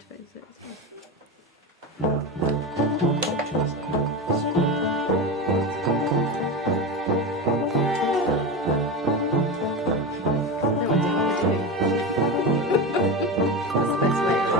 motivates it as well. No idea what we're doing. That's the best way of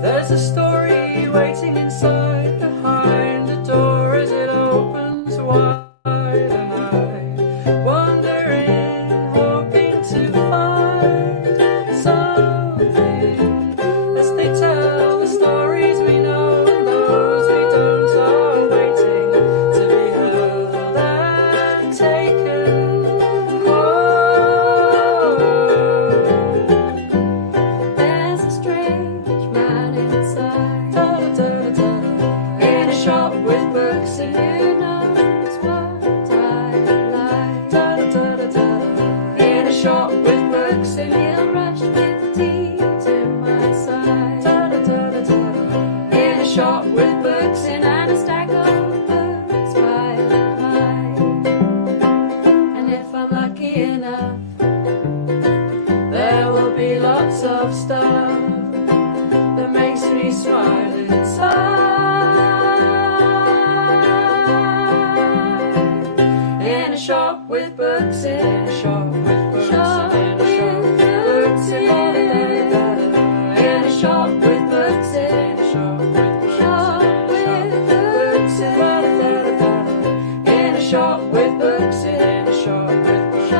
There's a story waiting inside, behind the door as it opens wide, and I wander in, hoping to find something. As they tell the stories we know, those we don't are waiting to be held and taken home. There's a strange man inside, in a shop with books, and who knows what I like. In a shop with books, and he'll rush with the tea to my side. In a shop with books, and a stack of books by mine. And if I'm lucky enough, there will be lots of stuff that makes me smile inside. In a shop with books, in a shop with books, in a shop with books, in a shop with books, in a shop with books, in a shop with books, in a shop with books, in a shop with books.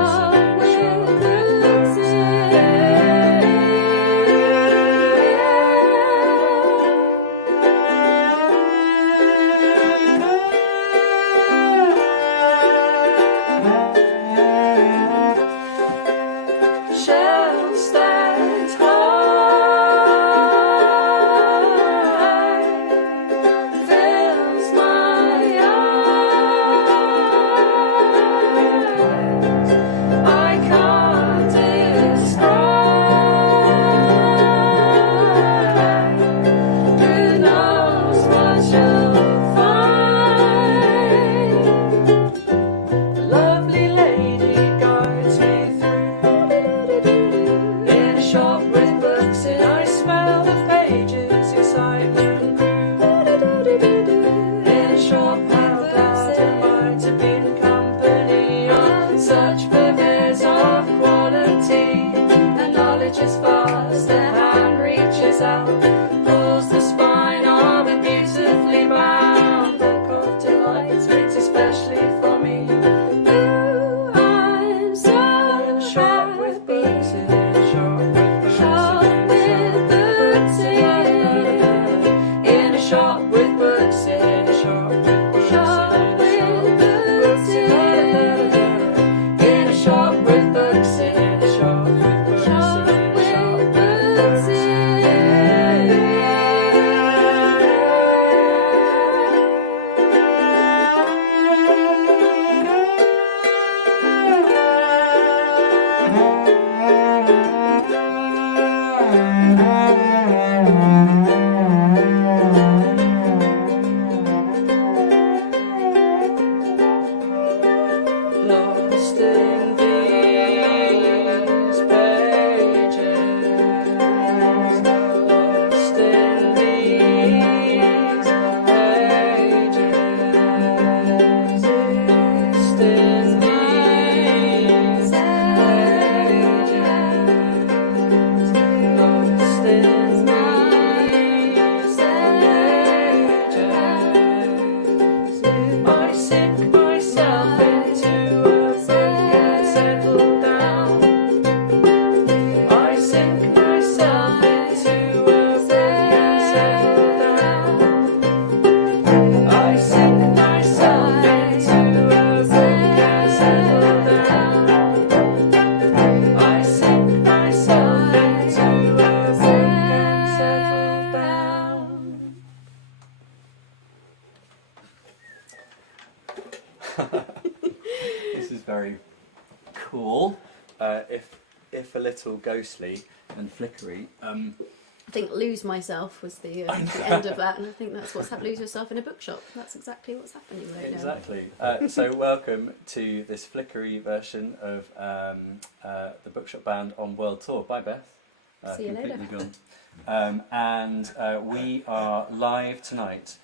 This is very cool. If a little ghostly and flickery. I think lose myself was the end of that, and I think that's what's happened. Lose yourself in a bookshop. That's exactly what's happening right now. Exactly. So welcome to this flickery version of the Bookshop Band on World Tour. Bye, Beth. See you later. Completely gone. And we are live tonight,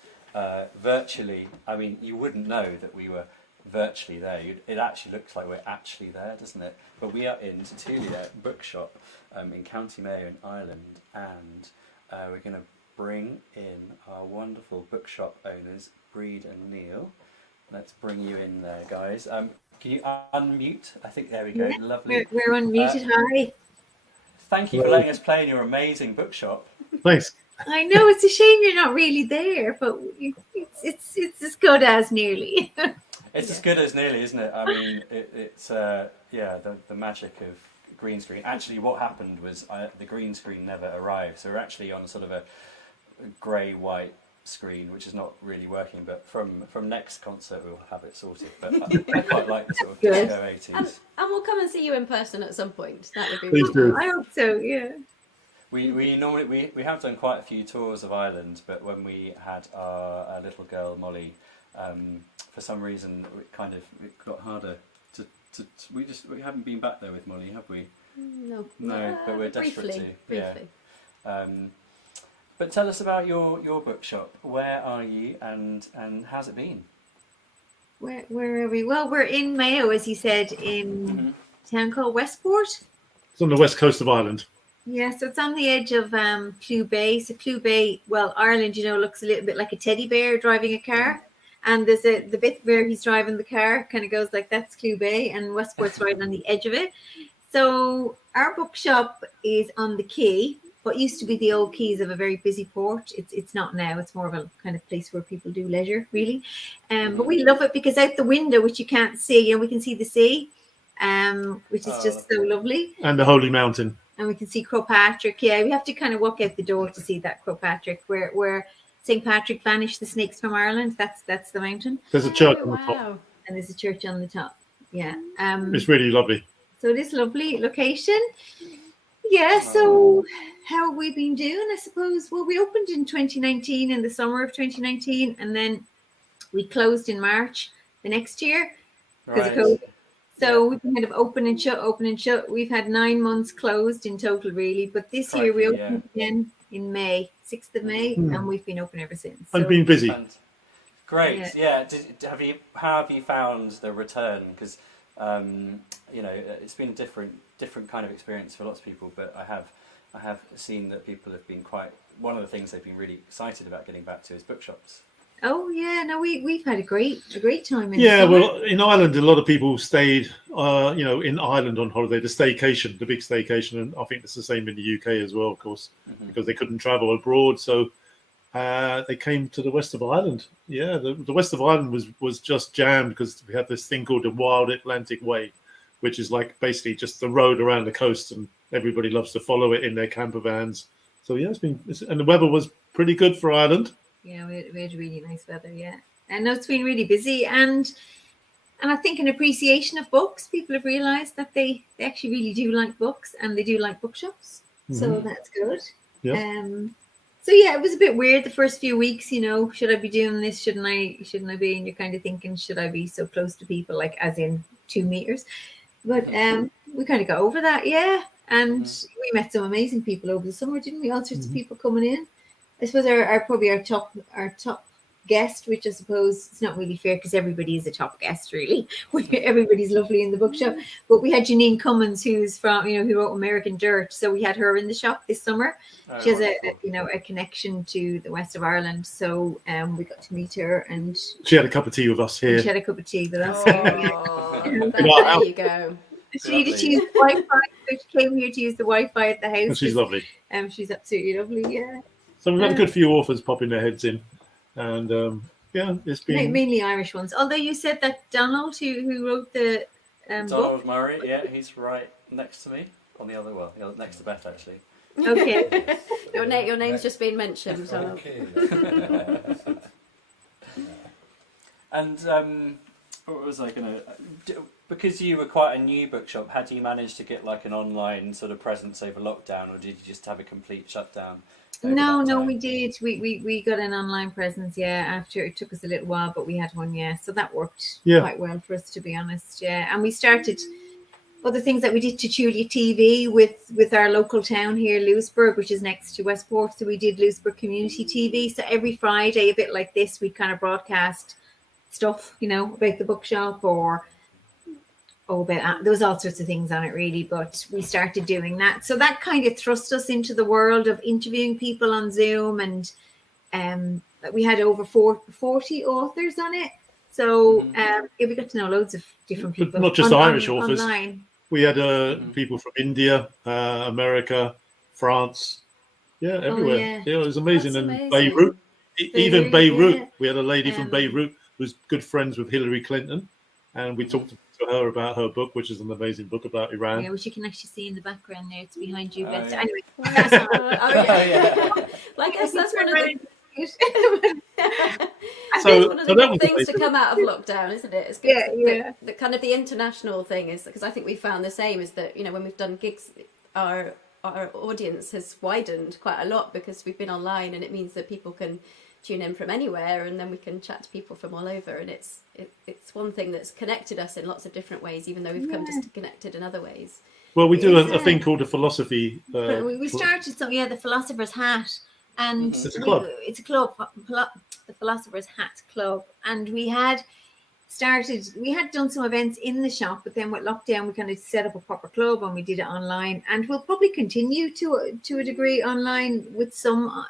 virtually. I mean, you wouldn't know that we were virtually there. It actually looks like we're actually there, doesn't it? But we are in Tutulia Bookshop in County Mayo in Ireland, and we're going to bring in our wonderful bookshop owners, Breed and Neil. Let's bring you in there, guys. Can you unmute? I think there we go. Yeah, Lovely. we're unmuted. Hi. Thank you for letting us play in your amazing bookshop. Thanks. I know it's a shame you're not really there, but it's as good as nearly. It's as good as nearly, isn't it? I mean, it's the magic of green screen. Actually, what happened was the green screen never arrived, so we're actually on sort of a grey-white screen, which is not really working. But from next concert, we'll have it sorted. But I quite like the sort of disco 80s. And we'll come and see you in person at some point. That would be Please really do. I hope so. Yeah. We normally we have done quite a few tours of Ireland, but when we had our little girl Molly, for some reason it got harder to we haven't been back there with Molly, have we? No, but we're desperate briefly. to. Yeah. But tell us about your bookshop. Where are you, and how's it been? Where are we? Well, we're in Mayo, as you said, in a town called Westport. It's on the west coast of Ireland. Yeah, so it's on the edge of Clew Bay. So Clew Bay, well, Ireland, looks a little bit like a teddy bear driving a car. And there's the bit where he's driving the car kind of goes like that's Clew Bay, and Westport's right on the edge of it. So our bookshop is on the quay, what used to be the old quays of a very busy port. It's not now. It's more of a kind of place where people do leisure, really. But we love it because out the window, which you can't see, and we can see the sea, which is just so lovely. And the Holy Mountain. And we can see Crowpatrick. Yeah, we have to kind of walk out the door to see that Crowpatrick, where St. Patrick banished the snakes from Ireland. That's the mountain. There's a church on the top. And there's a church on the top. Yeah. It's really lovely. So it is lovely location. Yeah, so how have we been doing? I suppose, well, we opened in 2019, in the summer of 2019, and then we closed in March the next year because of COVID. So we've been kind of open and shut. We've had 9 months closed in total, really. But this year we opened again in May, 6th of May, and we've been open ever since. I've been busy. Great, yeah. How have you found the return? Because it's been a different kind of experience for lots of people. But I have seen that people have been one of the things they've been really excited about getting back to is bookshops. Oh yeah, no, we've had a great time. Well, in Ireland, a lot of people stayed, in Ireland on holiday, the big staycation, and I think it's the same in the UK as well, of course, because they couldn't travel abroad, so they came to the west of Ireland. Yeah, the west of Ireland was just jammed because we had this thing called the Wild Atlantic Way, which is like basically just the road around the coast, and everybody loves to follow it in their camper vans. So yeah, and the weather was pretty good for Ireland. Yeah, we had really nice weather, yeah. And no, it's been really busy, and I think an appreciation of books. People have realised that they actually really do like books, and they do like bookshops. So that's good. Yeah. So yeah, it was a bit weird the first few weeks, should I be doing this? Shouldn't I be? And you're kind of thinking, should I be so close to people, like as in 2 meters? But we kind of got over that, yeah. And we met some amazing people over the summer, didn't we? All sorts of people coming in. I suppose our top guest, which I suppose it's not really fair because everybody is a top guest, really. Everybody's lovely in the bookshop. But we had Janine Cummins, who's from, who wrote American Dirt. So we had her in the shop this summer. She has a connection to the west of Ireland. So we got to meet her, and she had a cup of tea with us here. She had a cup of tea with us. There you go. She needed to use the Wi-Fi, so she came here to use the Wi-Fi at the house. And she's lovely. She's absolutely lovely, yeah. So we've had a good few authors popping their heads in, and it's been mainly Irish ones. Although you said that Donald, who wrote the Donald book, Murray, yeah, he's right next to me on the other next to Beth actually. Okay. Your name's just been mentioned. Donald. And what was I going to... Because you were quite a new bookshop, had you managed to get like an online sort of presence over lockdown, or did you just have a complete shutdown? No, we did. We got an online presence, yeah, after it took us a little while, but we had one, yeah. So that worked quite well for us, to be honest, yeah. And we started other things that we did to Julia TV with our local town here, Lewisburg, which is next to Westport. So we did Lewisburg Community TV. So every Friday, a bit like this, we kind of broadcast stuff, you know, about the bookshop or about there was all sorts of things on it really, but we started doing that. So that kind of thrust us into the world of interviewing people on Zoom, and we had over 40 authors on it. So yeah, we got to know loads of different people. But not just Irish authors. Online. We had people from India, America, France, everywhere. Yeah, it was amazing. That's And amazing. Beirut, even Beirut, yeah. we had a lady from Beirut who's good friends with Hillary Clinton, and we talked to her about her book, which is an amazing book about Iran. Yeah, which you can actually see in the background there. It's behind you, Beth. yeah. Anyway, That's all right. Yeah. Well, I guess that's one of the So one of that the was good things to amazing. come out of lockdown, isn't it? It's good. Yeah. The kind of the international thing is, because I think we found the same, is that, you know, when we've done gigs, our audience has widened quite a lot because we've been online, and it means that people can tune in from anywhere, and then we can chat to people from all over, and it's one thing that's connected us in lots of different ways, even though we've come disconnected in other ways. Well, we do a thing called the philosophy. we started the Philosopher's Hat, and It's a club. It's a club, the Philosopher's Hat Club, and we had done some events in the shop, but then with lockdown we kind of set up a proper club and we did it online, and we'll probably continue to a degree online with some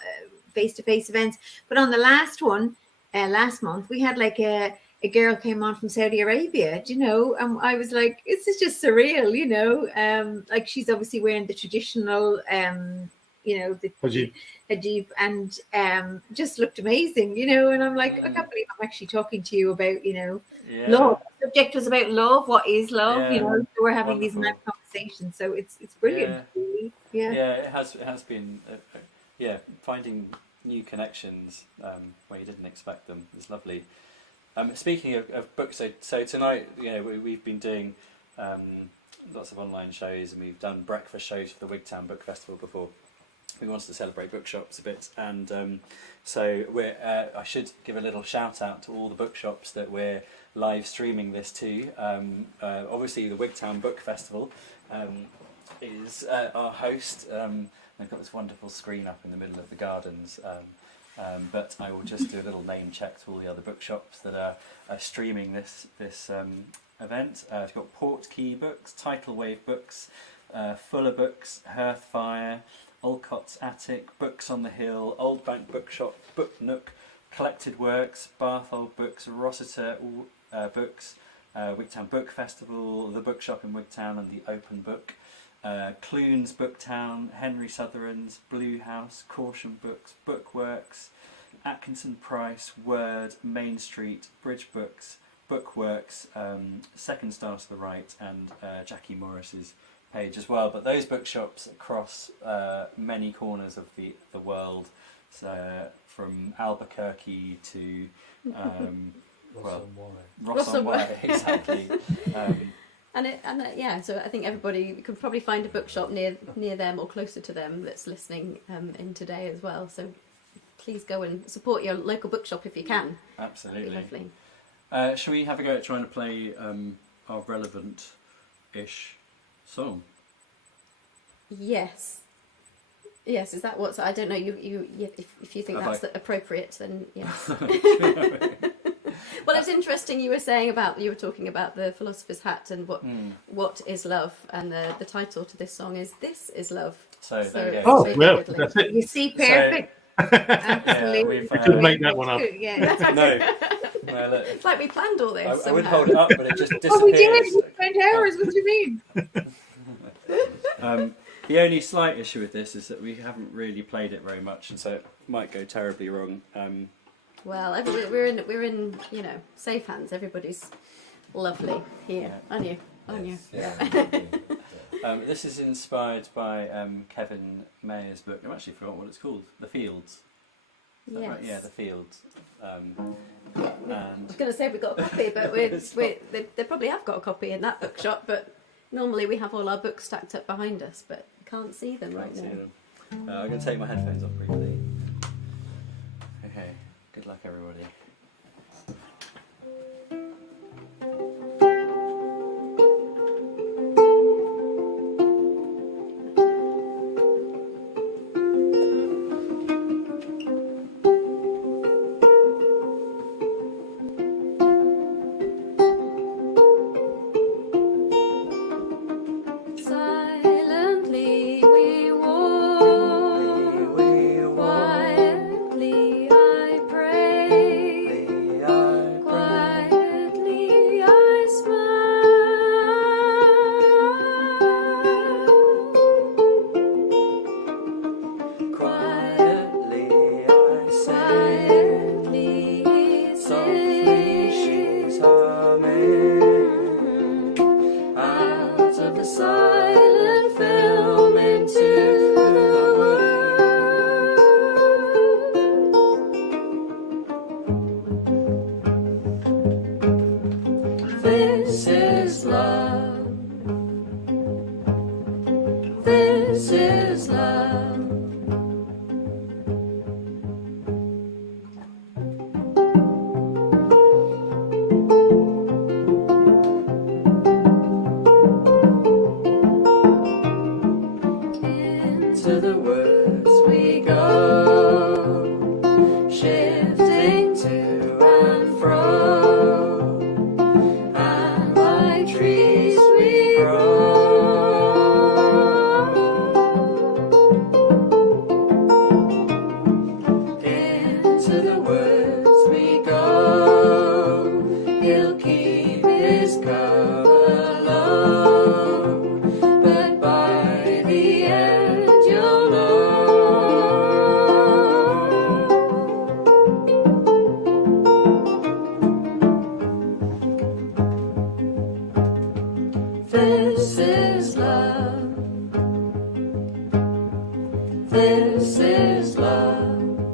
face-to-face events. But on the last one last month, we had like a girl came on from Saudi Arabia, you know, and I was like, this is just surreal, you know. Like, she's obviously wearing the traditional you know, the hijab, and just looked amazing, you know. And I'm like, I can't believe I'm actually talking to you about, you know, love. The subject was about love. What is love? You know, so we're having these mad conversations. So it's brilliant. Really. Yeah. Yeah, it has been. Finding new connections where you didn't expect them is lovely. Speaking of books, so tonight, you know, we've been doing lots of online shows, and we've done breakfast shows for the Wigtown Book Festival before. We wanted to celebrate bookshops a bit, and so I should give a little shout out to all the bookshops that we're live streaming this to. Obviously, the Wigtown Book Festival is our host. They've got this wonderful screen up in the middle of the gardens, but I will just do a little name check to all the other bookshops that are streaming this event. We've got Portkey Books, Tidal Wave Books, Fuller Books, Hearthfire, Olcott's Attic, Books on the Hill, Old Bank Bookshop, Book Nook, Collected Works, Barthold Books, Rossiter Books, Wigtown Book Festival, The Bookshop in Wigtown and the Open Book, Clunes Booktown, Henry Sutherland's, Blue House, Caution Books, Bookworks, Atkinson Price, Word, Main Street, Bridge Books, Bookworks, Second Star to the Right, and Jackie Morris's page as well. But those bookshops across many corners of the world, so from Albuquerque to Ross on Wye, exactly. So I think everybody could probably find a bookshop near them or closer to them that's listening in today as well. So please go and support your local bookshop if you can. Absolutely. That'd be lovely. Shall we have a go at trying to play our relevant-ish song? Yes, is that what? I don't know. If you think that's appropriate, then yes. Well, it's interesting you were talking about the Philosopher's Hat and what is love, and the title to this song is "This Is Love." So there you go. Oh, well, that's it. You see, perfect. Absolutely. We couldn't make that one up. Yeah. No. Well, look, It's like we planned all this. I would hold it up, but it just disappears. Oh, we did. We spent hours. What do you mean? The only slight issue with this is that we haven't really played it very much, and so it might go terribly wrong. Well, we're in safe hands. Everybody's lovely here, aren't you? This is inspired by Kevin Mayer's book. I've actually forgotten what it's called. The Fields. Right, Yes. yeah, the Fields. I And was going to say we've got a copy, but they probably have got a copy in that bookshop, but normally we have all our books stacked up behind us, but can't see them right can't see now. them. I'm going to take my headphones off briefly. Okay, good luck everybody. Silently we walk, quietly I pray, quietly I smile, Quietly I say, quietly softly she's sing. humming. Out of the silent film into the world. This is love. This is love. Into the woods we go, shifting to and fro, and like trees we grow. Into the woods we go, he'll keep his cover low, but by the end you'll know. This is love. This is love.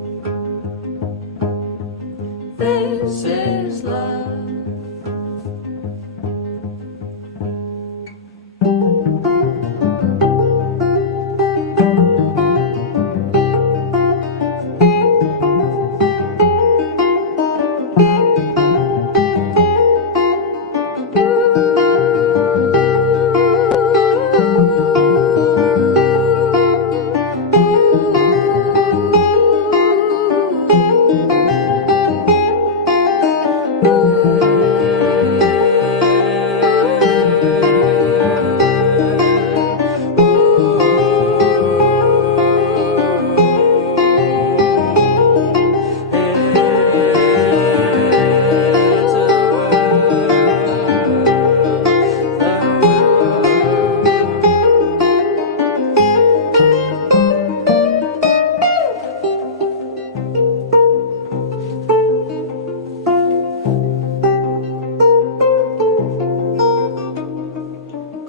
This is love.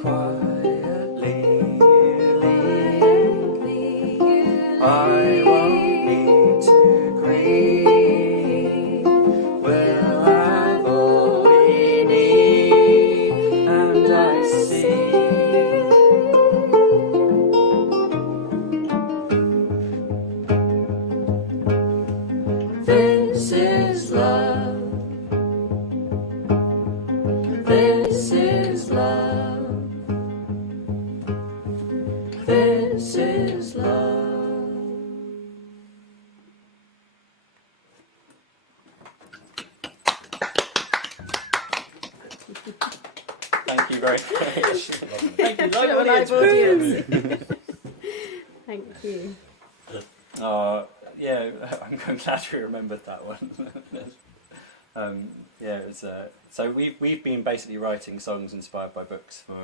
Quietly you leave. I won't need to grieve. We'll have all we need, and I see. This is love. This is love. This is love. Thank you very much. Thank you, Show a live live audience. audience. Thank you. Yeah, I'm glad we remembered that one. Yeah, it was, so we've been basically writing songs inspired by books for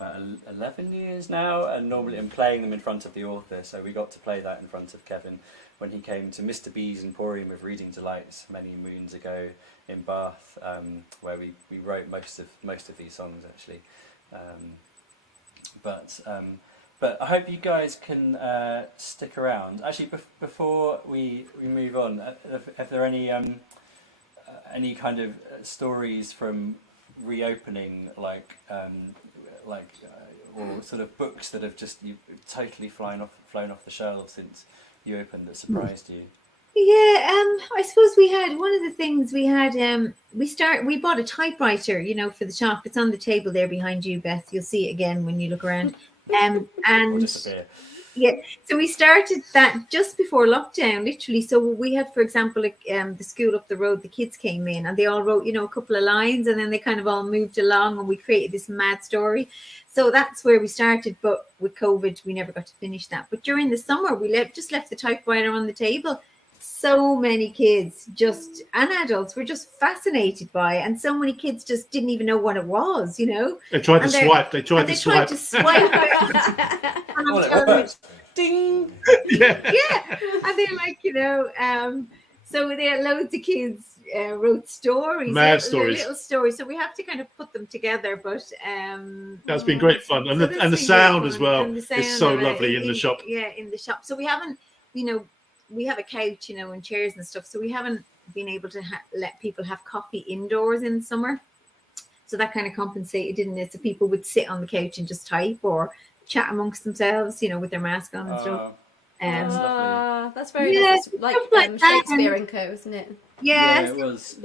about 11 years now, and normally and playing them in front of the author. So we got to play that in front of Kevin when he came to Mr. B's Emporium of Reading Delights many moons ago in Bath, where we wrote most of these songs actually. But But I hope you guys can stick around. Actually, before we move on, if there are any kind of stories from reopening, or sort of books that have just totally flown off the shelves since you opened that surprised you? Yeah, I suppose we had one of the things we had. We bought a typewriter, for the shop. It's on the table there behind you, Beth. You'll see it again when you look around. Or And disappear. yeah, so we started that just before lockdown, literally. So we had, for example, the school up the road, the kids came in and they all wrote, a couple of lines, and then they kind of all moved along, and we created this mad story. So that's where we started. But with COVID, we never got to finish that. But during the summer, we just left the typewriter on the table. So many kids and adults were just fascinated by it, and so many kids just didn't even know what it was, They tried to swipe. They tried to swipe. And Well, I'm it telling you, works. Ding! Yeah. yeah, and they're like, so there are loads of kids wrote stories, Mad stories. little stories. So we have to kind of put them together, but That's been great fun, and so the that's and the been sound great as fun, well and the is sound so of it lovely in the shop. Yeah, in the shop. So we haven't, we have a couch, and chairs and stuff. So we haven't been able to let people have coffee indoors in summer. So that kind of compensated, didn't it? So people would sit on the couch and just type or chat amongst themselves, with their mask on and stuff. That's lovely. That's very Yeah, nice. It's like stuff like that. Shakespeare and Co, isn't it? Yeah, it was.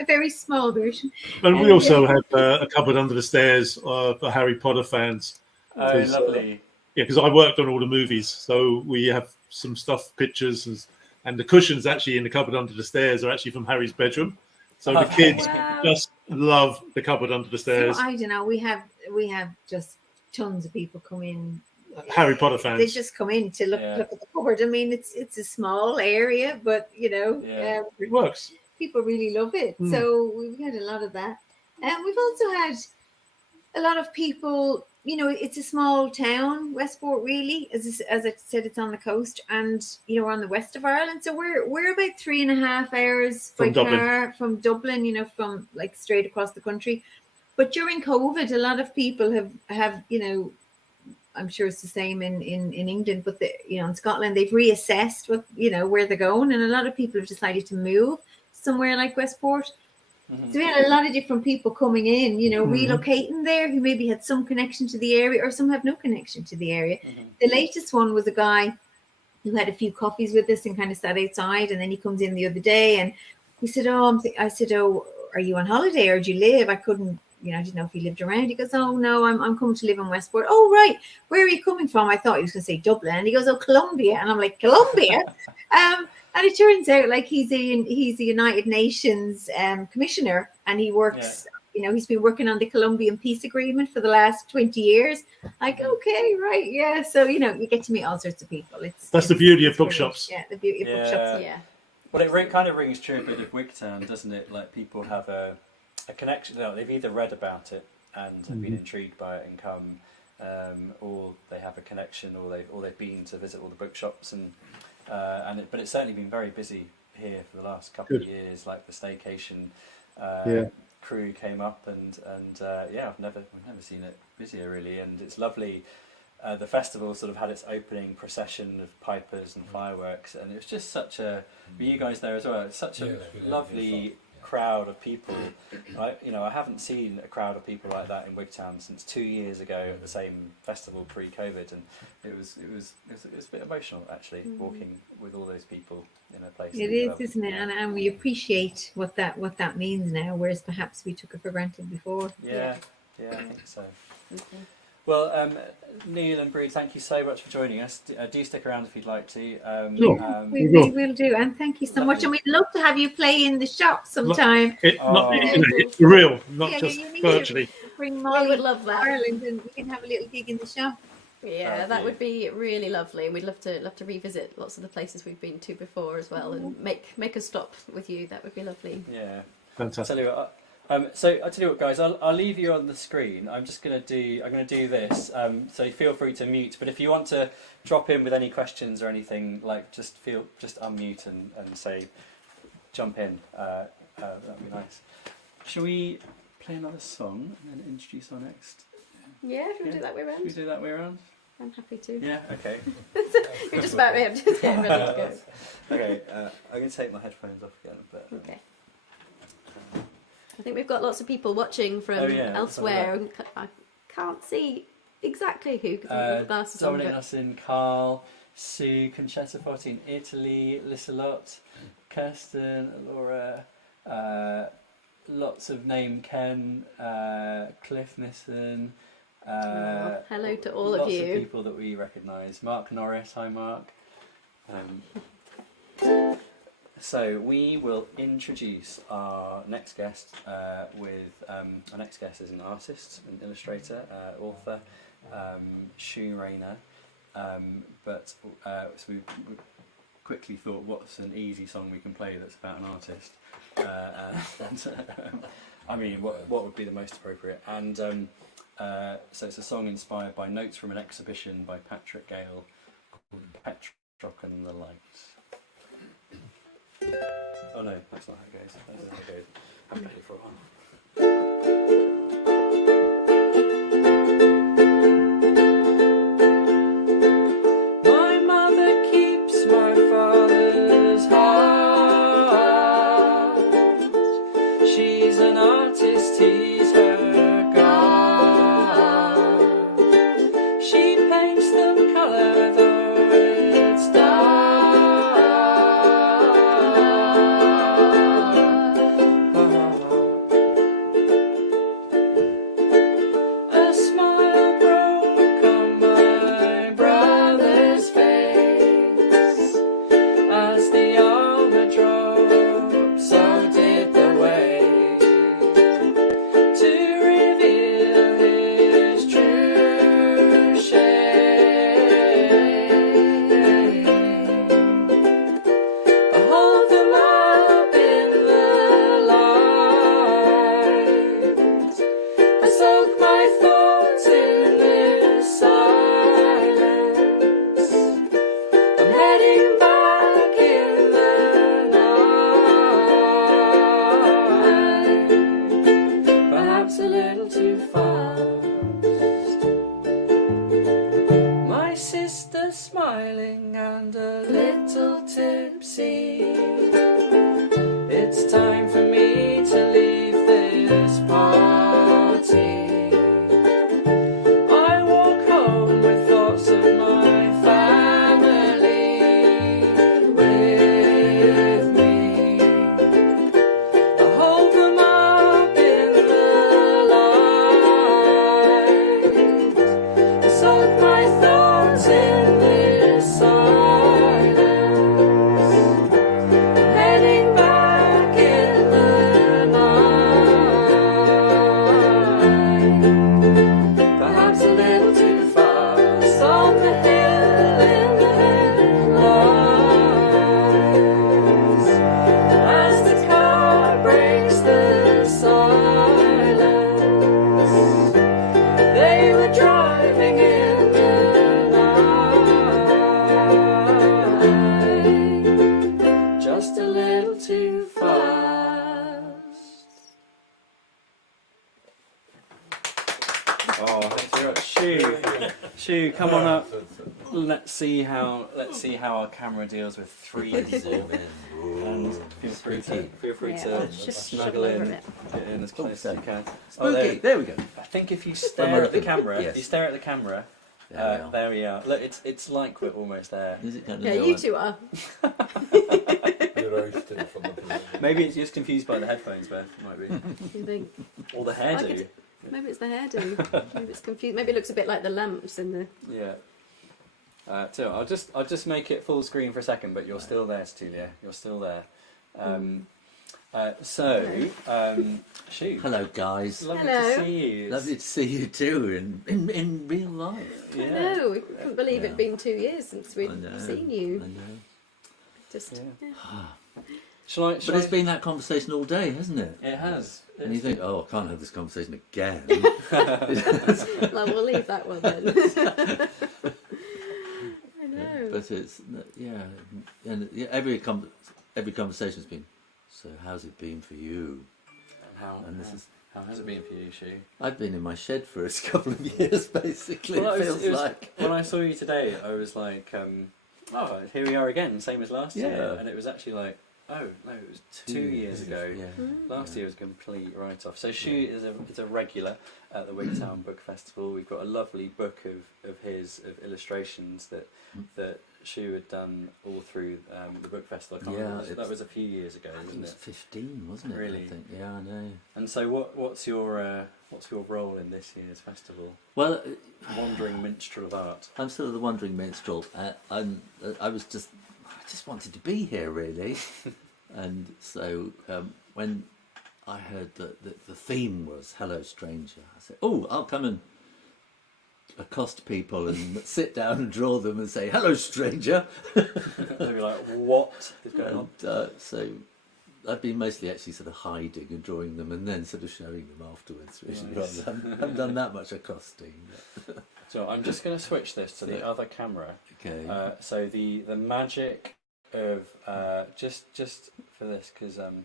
a very small version. And we also had a cupboard under the stairs for Harry Potter fans. Oh, lovely. Yeah, because I worked on all the movies, so we have some stuff, pictures, and the cushions actually in the cupboard under the stairs are actually from Harry's bedroom. So the kids just love the cupboard under the stairs. So I don't know. We have just tons of people come in. Harry Potter fans. They just come in to look at the cupboard. I mean, it's a small area, but it works. People really love it. So we've had a lot of that, and we've also had a lot of people. It's a small town, Westport. Really, as I said, it's on the coast, and we're on the west of Ireland. So we're about 3.5 hours by car from Dublin. From like straight across the country. But during COVID, a lot of people have I'm sure it's the same in England, but in Scotland they've reassessed what where they're going, and a lot of people have decided to move somewhere like Westport. So we had a lot of different people coming in, relocating there, who maybe had some connection to the area, or some have no connection to the area. The latest one was a guy who had a few coffees with us and kind of sat outside, and then he comes in the other day and he said, I said, are you on holiday or do you live? I couldn't, I didn't know if he lived around. He goes, oh no, I'm coming to live in Westport. Oh right, where are you coming from? I thought he was going to say Dublin. And he goes, oh, Colombia. And I'm like, Colombia? And it turns out like he's a United Nations commissioner, and he works. He's been working on the Colombian peace agreement for the last 20 years. Like, okay, right, yeah. So you get to meet all sorts of people. That's the beauty of bookshops. Yeah, the beauty of bookshops. Yeah. Well, it kind of rings true a bit of Wigtown, doesn't it? Like people have a connection. They've either read about it and have been intrigued by it and come, or they have a connection, or they've been to visit all the bookshops but it's certainly been very busy here for the last couple of years. Like the staycation crew came up, and I've never seen it busier really, and it's lovely. The festival sort of had its opening procession of pipers and fireworks, and it was just such a. Were you guys there as well? It's such a lovely crowd of people. I haven't seen a crowd of people like that in Wigtown since 2 years ago at the same festival pre-COVID, and it was a bit emotional actually, walking with all those people in a place. It is, isn't it? And we appreciate what that means now, whereas perhaps we took it for granted before. Yeah, I think so. Well, Neil and Bree, thank you so much for joining us. Do stick around if you'd like to. We will do, and thank you so much. And we'd love to have you play in the shop sometime. It's real, not just virtually. Bring Molly We would love that. Ireland, and we can have a little gig in the shop. Yeah, that would be really lovely, and we'd love to revisit lots of the places we've been to before as well, and make a stop with you. That would be lovely. Yeah, Fantastic. Tell you what, so I tell you what, guys, I'll leave you on the screen. I'm gonna do this. So feel free to mute. But if you want to drop in with any questions or anything, like just unmute and say, jump in. That'd be nice. Shall we play another song and then introduce our next? Yeah, should we do that way around? Should we do that way around? I'm happy to. Yeah. Okay. You're just about ready to get ready to go. Okay. I'm going to take my headphones off again. But Okay. I think we've got lots of people watching from Oh, yeah, elsewhere. And I can't see exactly who because I've got the glasses on. Dominic But Nussin, Carl, Sue, Concetta Forti in Italy, Lissalot, Kirsten, Laura, lots of name Ken, Cliff Nissen. hello to all of lots you. Lots of people that we recognise. Mark Norris, hi Mark. So we will introduce our next guest with our next guest is an artist, an illustrator, author, Shu Rayner. So we quickly thought, what's an easy song we can play that's about an artist? I mean, what would be the most appropriate? And so it's a song inspired by notes from an exhibition by Patrick Gale called Petrock and the Lights. Oh no, that's not how it goes. That's not how it goes. I've played it for a while. My mother keeps my father's heart. She's an artist, he's her god. She paints them colour though it's dark. A smile broke on my brother's face as the armour dropped, so did the weight to reveal his true shape. I hold them up in the light. I soak my thoughts in this silence. I'm heading back in the night, perhaps a little too fast. My sister smiling and a little tipsy. It's time for me to leave this party. I walk home with thoughts of my family with me. I hold them up in the light. I soak my thoughts in this silence. Heading back in the night, perhaps a little too fast on the hill in the headlights. As the car breaks the silence, they were driving in the night, just a little too fast. Oh, thanks very much, Shu. Shu, come on up. Let's see how our camera deals with 3D. And feel free to Yeah, just snuggle over in, it. get in as close as you can. Spooky. There we go. I think if you stare at the camera, Yes. if you stare at the camera, there we are. Look, it's like we're almost there. Is it kind of Yeah, you two are. Maybe it's just confused by the headphones, Beth. Might be, You think? or the I hairdo. could- Maybe it's the hairdo. Maybe it's confused. Maybe it looks a bit like the lamps in the. Yeah. So I'll just make it full screen for a second, but you're still there, Stulia. You're still there. Shu. Hello, guys. Lovely Hello. to see you. Lovely to see you too in real life. Yeah. I know. We couldn't believe Yeah. it'd been 2 years since we'd I know. seen you. I know. Just. Yeah. Yeah. But it's been that conversation all day, hasn't it? It has. And you think, oh, I can't have this conversation again. Well, we'll leave that one then. I know. But it's and every conversation's been. So how's it been for you? And how? And this is How has it been for you, Shu? I've been in my shed for a couple of years, basically. Well, it feels like. When I saw you today, I was like, oh, here we are again, same as last year. Yeah. And it was actually like, oh, no, it was 2 years ago. Yeah. Last year was a complete write-off. So Shu is a regular at the Wigtown Book Festival. We've got a lovely book of his, of illustrations that Shu had done all through the book festival. I can't remember. That was a few years ago, It wasn't was it? 15, wasn't it? Really? I think. Yeah, I know. And so what's your role in this year's festival? Well, Wandering minstrel of art. I'm sort of the wandering minstrel. I just wanted to be here, really. And so when I heard that the theme was "Hello, Stranger," I said, "Oh, I'll come and accost people and sit down and draw them and say, 'Hello, stranger.'" They'll be like, what is going on? So I've been mostly actually sort of hiding and drawing them and then sort of showing them afterwards. Really, Nice. I haven't done that much accosting. So I'm just going to switch this to the other camera. Okay. So the magic of just for this, because you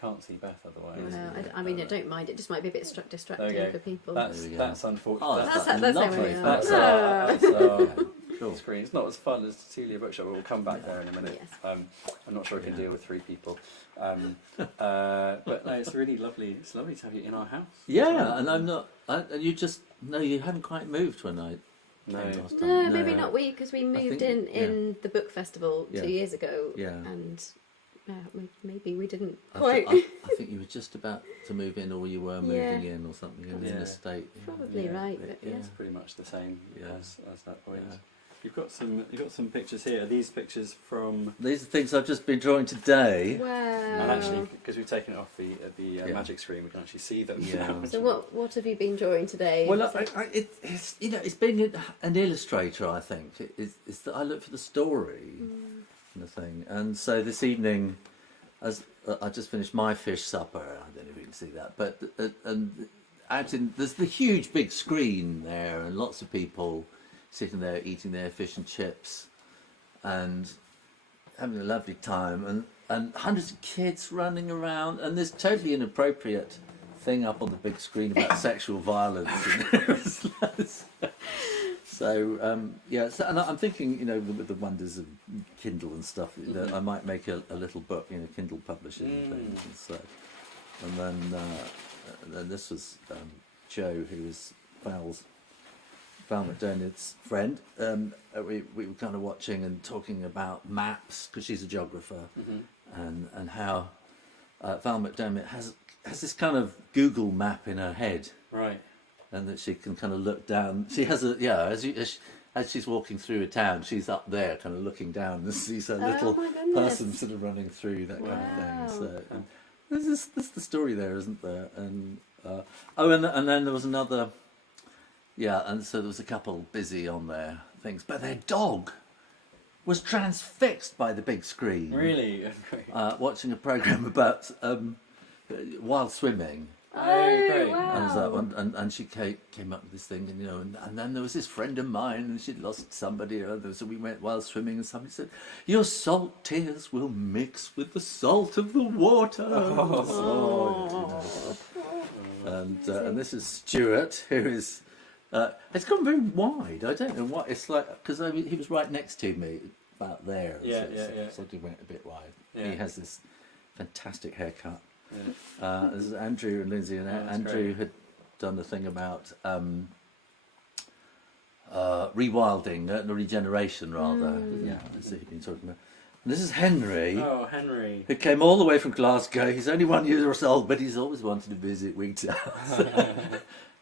can't see Beth otherwise. No, I mean, I don't mind. It just might be a bit distracting There we go. for people. That's There we go. that's unfortunate. Oh, that's that's lovely. lovely. that's No. our Cool. screen. It's not as fun as Celia Bookshop, but we'll come back there in a minute. Yes. I'm not sure I can deal with 3 people. But no, it's really lovely. It's lovely to have you in our house. Yeah, and I'm not. And you just no, you haven't quite moved when I No. came last time. No, maybe not we, because we moved think- in the book festival Yeah. 2 years ago. Yeah. And maybe we didn't I, quite. I think you were just about to move in, or you were moving Yeah. in, or something in Yeah. an estate. Probably Yeah. right, but Yeah. yeah. It's pretty much the same Yeah. as that point. Yeah. You've got some pictures here. Are these pictures from? These are things I've just been drawing today. Wow. And actually, because we've taken it off the Yeah. magic screen, we can actually see them. Yeah. now. So what have you been drawing today? Well, it's it's being an illustrator. I think it's that I look for the story and the thing. And so this evening, as I just finished my fish supper, I don't know if you can see that, but and there's the huge big screen there, and lots of people sitting there eating their fish and chips, and having a lovely time, and hundreds of kids running around, and this totally inappropriate thing up on the big screen about sexual violence. So yeah, so, and I'm thinking, with the wonders of Kindle and stuff, that I might make a little book, Kindle publishing and things. And so, and then this was Joe, who was Val McDermott's friend. We were kind of watching and talking about maps, because she's a geographer, and how Val McDermott has this kind of Google map in her head, Right. and that she can kind of look down. She has as she's walking through a town, she's up there, kind of looking down and sees her little my goodness. person sort of running through that kind of thing. Wow. So there's the story there, isn't there? And and then there was another. Yeah, and so there was a couple busy on their things, but their dog was transfixed by the big screen. Really? Great. Watching a program about wild swimming. Oh, great. And, wow. and she came up with this thing, and then there was this friend of mine, and she'd lost somebody or other, so we went wild swimming, and somebody said, "Your salt tears will mix with the salt of the water." And this is Stuart, who is. It's gone very wide. I don't know what it's like, because he was right next to me, about there. Yeah, So he went a bit wide. Yeah. He has this fantastic haircut. Yeah. This is Andrew and Lindsay, and that's Andrew great. had done the thing about rewilding, regeneration rather. Yeah, that's what he'd been talking about. And this is Henry, Oh, Henry. who came all the way from Glasgow. He's only 1 year old, but he's always wanted to visit Wigtown.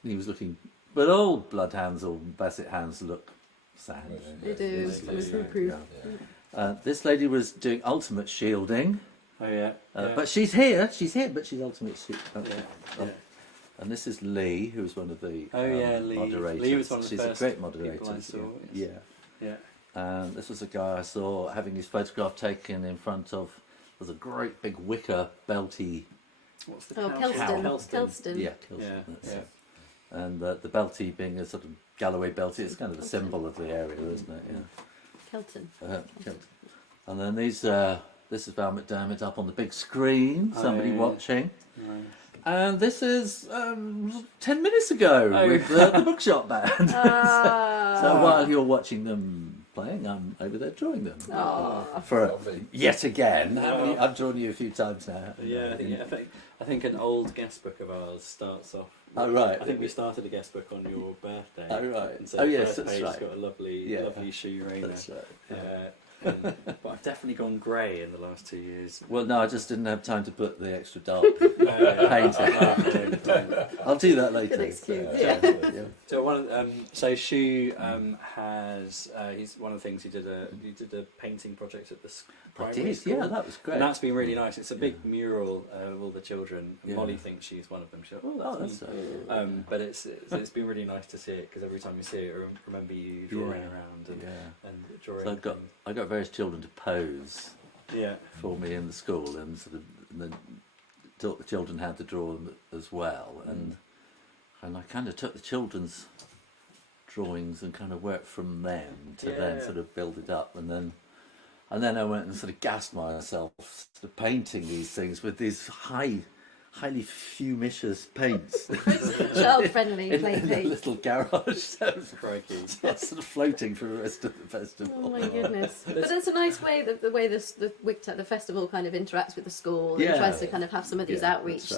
And he was looking, but all bloodhounds or basset hounds look sad. They do. They do, Improve. This lady was doing ultimate shielding. Oh yeah. But she's here, but she's ultimate shielding. Yeah. And this is Lee, who was one of the Oh yeah, Lee. moderators. Lee was one of the She's first a great moderator. people I saw. Yeah. Yeah. This was a guy I saw having his photograph taken in front of. There's a great big wicker belty. What's the Oh, cow? Kelston. Kelston. Kelston. Yeah, Kilson, Yeah. that's Yeah. it. And the belty being a sort of Galloway belty, it's kind of the symbol of the area, isn't it? Yeah. Kelton. Kilton. And then this is Val McDermott up on the big screen. Oh, Somebody yeah. watching. Nice. And this is 10 minutes ago with the Bookshop Band. So while you're watching them playing, I'm over there drawing them. For yet again. I've drawn you a few times now. Yeah, I think an old guest book of ours starts off. Oh, right. I think we started a guest book on your birthday. Oh, right. And so Oh, the yes, first that's page right. got a lovely shoe rainer. That's right. But I've definitely gone grey in the last 2 years. Well, no, I just didn't have time to put the extra dark paint in. I'll do that later. Good excuse, yeah. So Shu has he's one of the things he did a painting project at the I primary did, school. yeah, that was great. And that's been really nice. It's a big mural of all the children. And Yeah. Molly thinks she's one of them. She's like, Oh, that's that's me. right. But it's been really nice to see it because every time you see it, remember you drawing around and drawing. So I got various children to pose yeah. for me in the school, and then taught the children how to draw them as well. And I kind of took the children's drawings and kind of worked from them to then sort of build it up, and then I went and sort of gassed myself sort of painting these things with these highly fumitious paints Child-friendly in play a paint. little garage. So Crikey. it's sort of floating for the rest of the festival. Oh my goodness! But it's a nice way the way the Wigtown, the festival kind of interacts with the school and tries to kind of have some of these outreach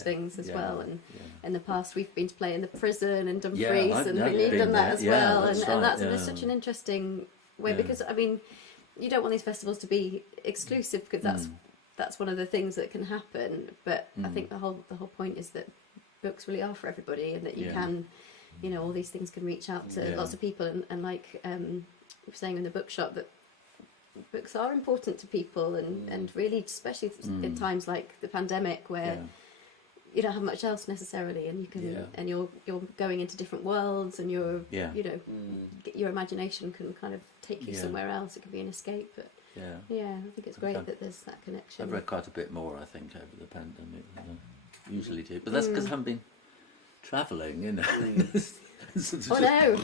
things as well. And in the past we've been to play in the prison in Dumfries, and you've done that as well. And that's such an interesting way because I mean, you don't want these festivals to be exclusive because that's one of the things that can happen. But I think the whole point is that books really are for everybody, and that you can, you know, all these things can reach out to lots of people. And like we were saying in the bookshop, that books are important to people, and really, especially in times like the pandemic where you don't have much else necessarily, and you can and you're going into different worlds, and you're you know your imagination can kind of take you somewhere else. It can be an escape, but I think it's great that there's that connection. I've read quite a bit more, I think, over the pandemic than I usually do, but that's because I haven't been travelling, you know. Oh no!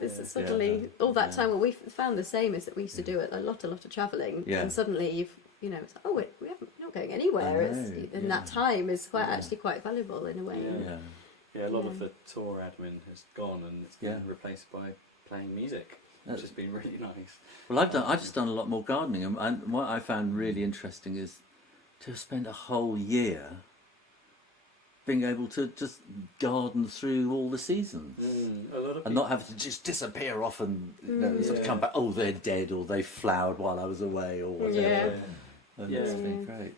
This is suddenly all that time. What we found the same is that we used to do a lot of travelling, and suddenly you know, it's like, oh, we're not going anywhere. And that time is actually quite valuable in a way. A lot of the tour admin has gone, and it's been replaced by playing music, which has been really nice. Well, I've just done a lot more gardening, and what I found really interesting is to have spent a whole year being able to just garden through all the seasons, A lot of and not having to just disappear off and sort of come back. Oh, they're dead, or they flowered while I was away, or whatever. And it's been great.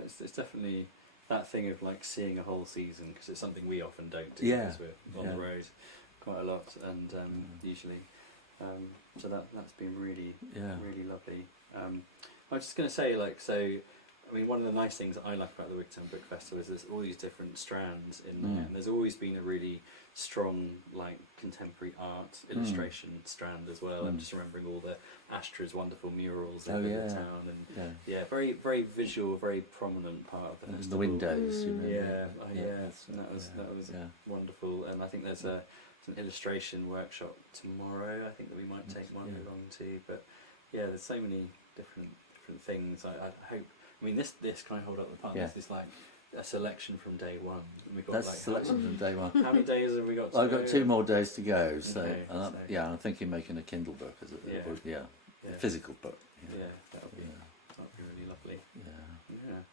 It's definitely that thing of like seeing a whole season, because it's something we often don't do Yeah. because we're on the road quite a lot, and usually, so that's been really lovely. I was just going to say, like, so I mean, one of the nice things that I like about the Wigtown Book Festival is there's all these different strands in there, and there's always been a really strong, like, contemporary art illustration strand as well. I'm just remembering all the Astra's wonderful murals in the town, and very, very visual, very prominent part of the festival. The windows, you know. And that was wonderful. And I think there's an illustration workshop tomorrow. I think that we might take one along to. But there's so many different things. I hope. I mean, this can I hold up the part? This is like a selection from day one. And we've got That's like a selection from day one. How many days have we got? I've got 2 more days to go, so, Okay, I'm thinking making a Kindle book, a physical book. That would be really lovely.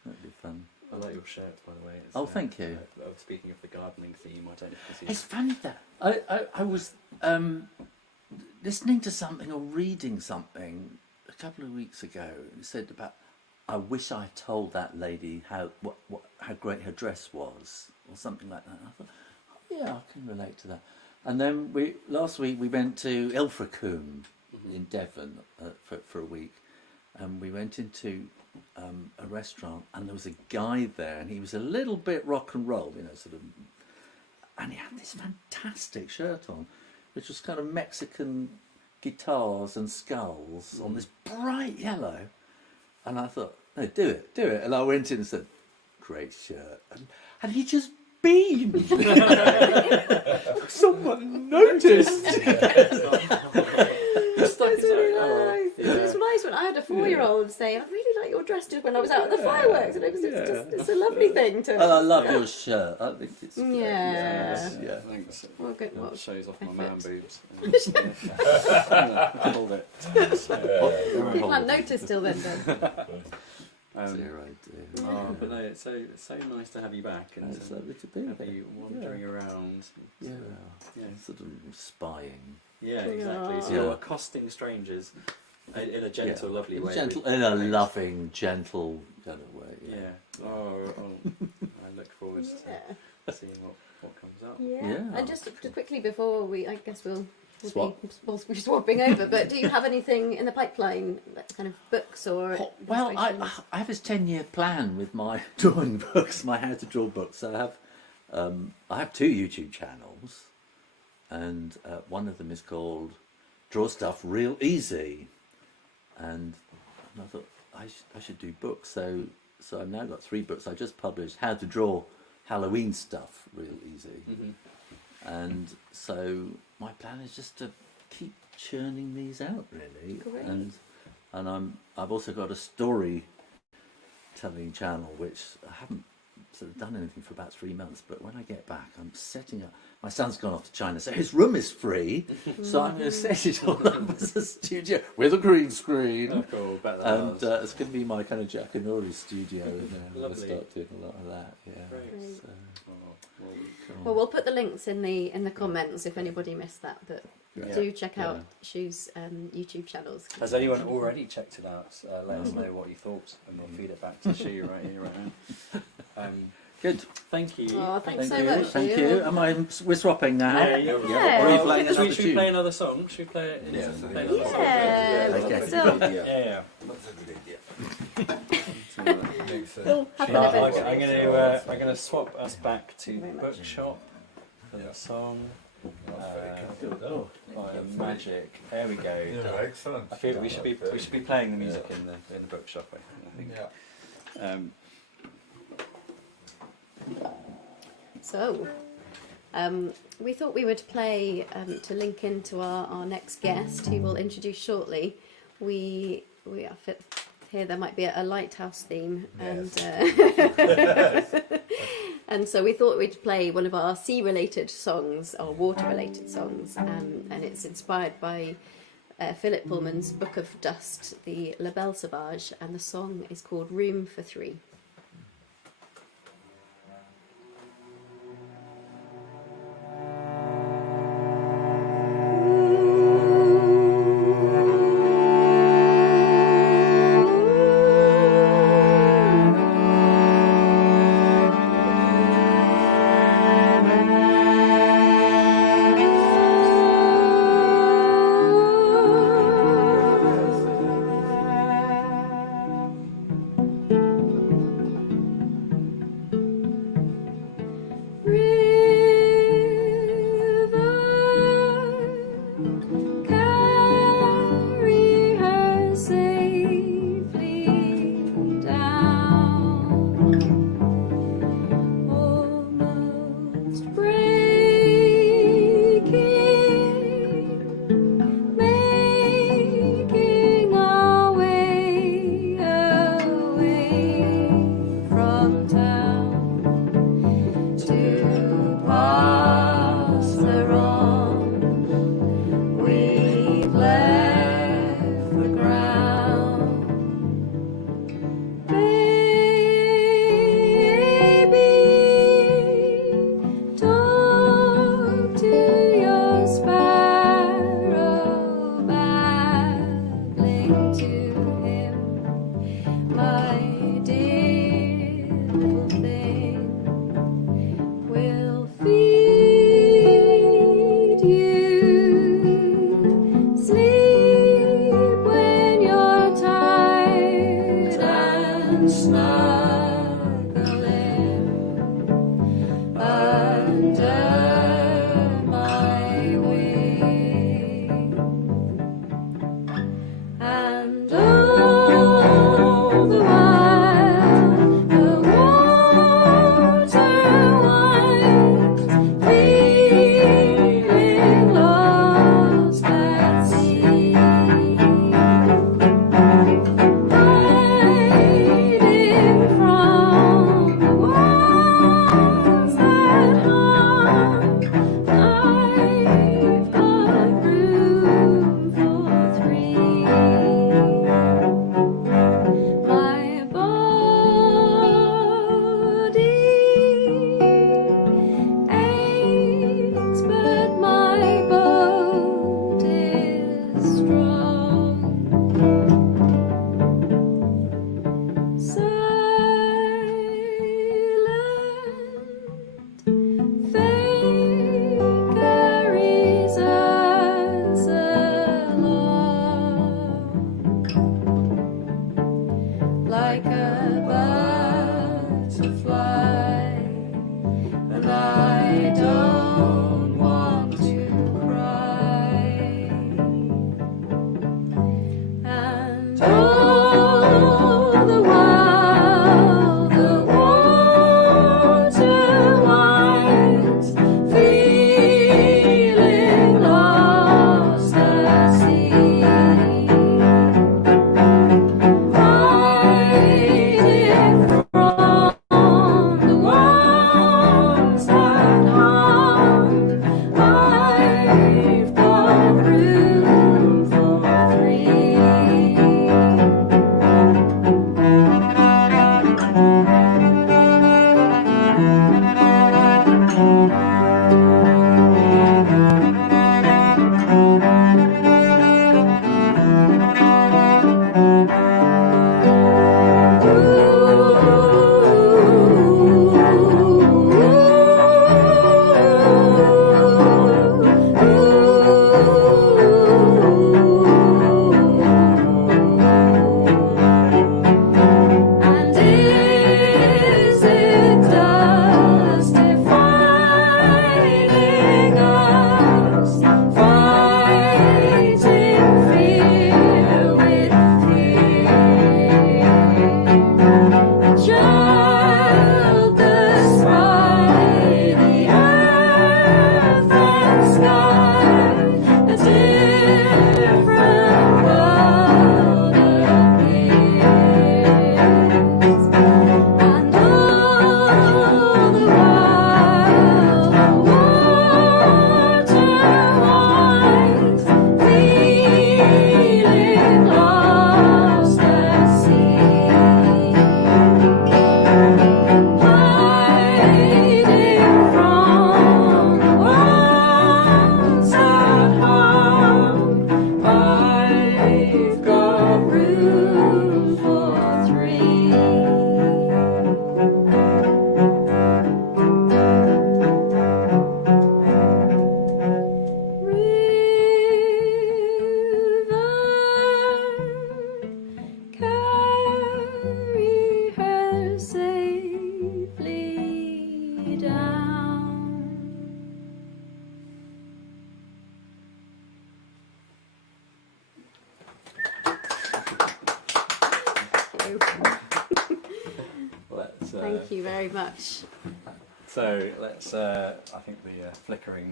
That'd be fun. I like your shirt, by the way. It's, Thank you. Speaking of the gardening theme, I don't know if you It's funny that I was listening to something or reading something a couple of weeks ago. It said about, I wish I told that lady how great her dress was, or something like that. And I thought, I can relate to that. And then last week we went to Ilfracombe in Devon for a week, and we went into a restaurant, and there was a guy there, and he was a little bit rock and roll, you know, sort of, and he had this fantastic shirt on, which was kind of Mexican guitars and skulls on this bright yellow. And I thought, no, do it. And I went in and said, great shirt. And he just beamed. Someone noticed. It's really nice. It's nice when I had 4-year-old say, "I really like your dress," just when I was out at the fireworks, and it's a lovely thing to. And I love your shirt. I think it's great. Yeah. Yeah. Thanks. Well, good. It Well, shows off my effort. man boobs. Hold it. people hadn't noticed till then. Dear, oh dear. Oh, but no, it's so nice to have you back and It's lovely to be have here. you wandering around. Yeah. Yeah. Sort of spying. Yeah, exactly. So Yeah. you're accosting strangers in a gentle, lovely way. In a loving, gentle kind of way. Yeah. Oh, I look forward to seeing what comes up. Yeah. Yeah. And just quickly before I guess we'll Swap. be swapping over. But do you have anything in the pipeline, like kind of books or? Well, illustrations? I have this 10-year plan with my drawing books, my how to draw books. So I have 2 YouTube channels, and one of them is called Draw Stuff Real Easy, and I thought I should do books. So I've now got 3 books. I just published How to Draw Halloween Stuff Real Easy, and so my plan is just to keep churning these out, really. Great. And I've also got a storytelling channel which I haven't sort of done anything for about 3 months, but when I get back I'm setting up. My son's gone off to China, so his room is free, so I'm going to set it all up as a studio with a green screen. Oh, cool. Better than And ours. it's going to be my kind of Jack and Rory studio, and I'll Lovely. start doing a lot of that. Yeah. Great. So, Oh, well, Well, we'll put the links in the comments if anybody missed that. But Yeah. do check out Yeah. Shu's YouTube channels. has anyone already checked it out? Let us know what you thought, and we'll feed it back to Shu right here, right now. good. Thank you. Oh, thanks Thank so you. much. Thank Shu. you. We're swapping now. Yeah. Yeah. Or are you Well, playing should another we tune? play another song? Should we play it? Yeah, play another song? Yeah, Okay. so Yeah. That's a good idea. Makes sense. we'll have No, an I'm event. I'm gonna swap us back to Very much. Bookshop for the song. That's very good. By Magic. There we go. Yeah, excellent. I feel we should be playing the music in the bookshop. I think. Yeah. So, we thought we would play to link into our next guest, who we'll introduce shortly. We are here. There might be a lighthouse theme, and so we thought we'd play one of our sea-related songs or water-related songs, and it's inspired by Philip Pullman's Book of Dust, the La Belle Sauvage, and the song is called Room for Three. you very much. So let's. I think the flickering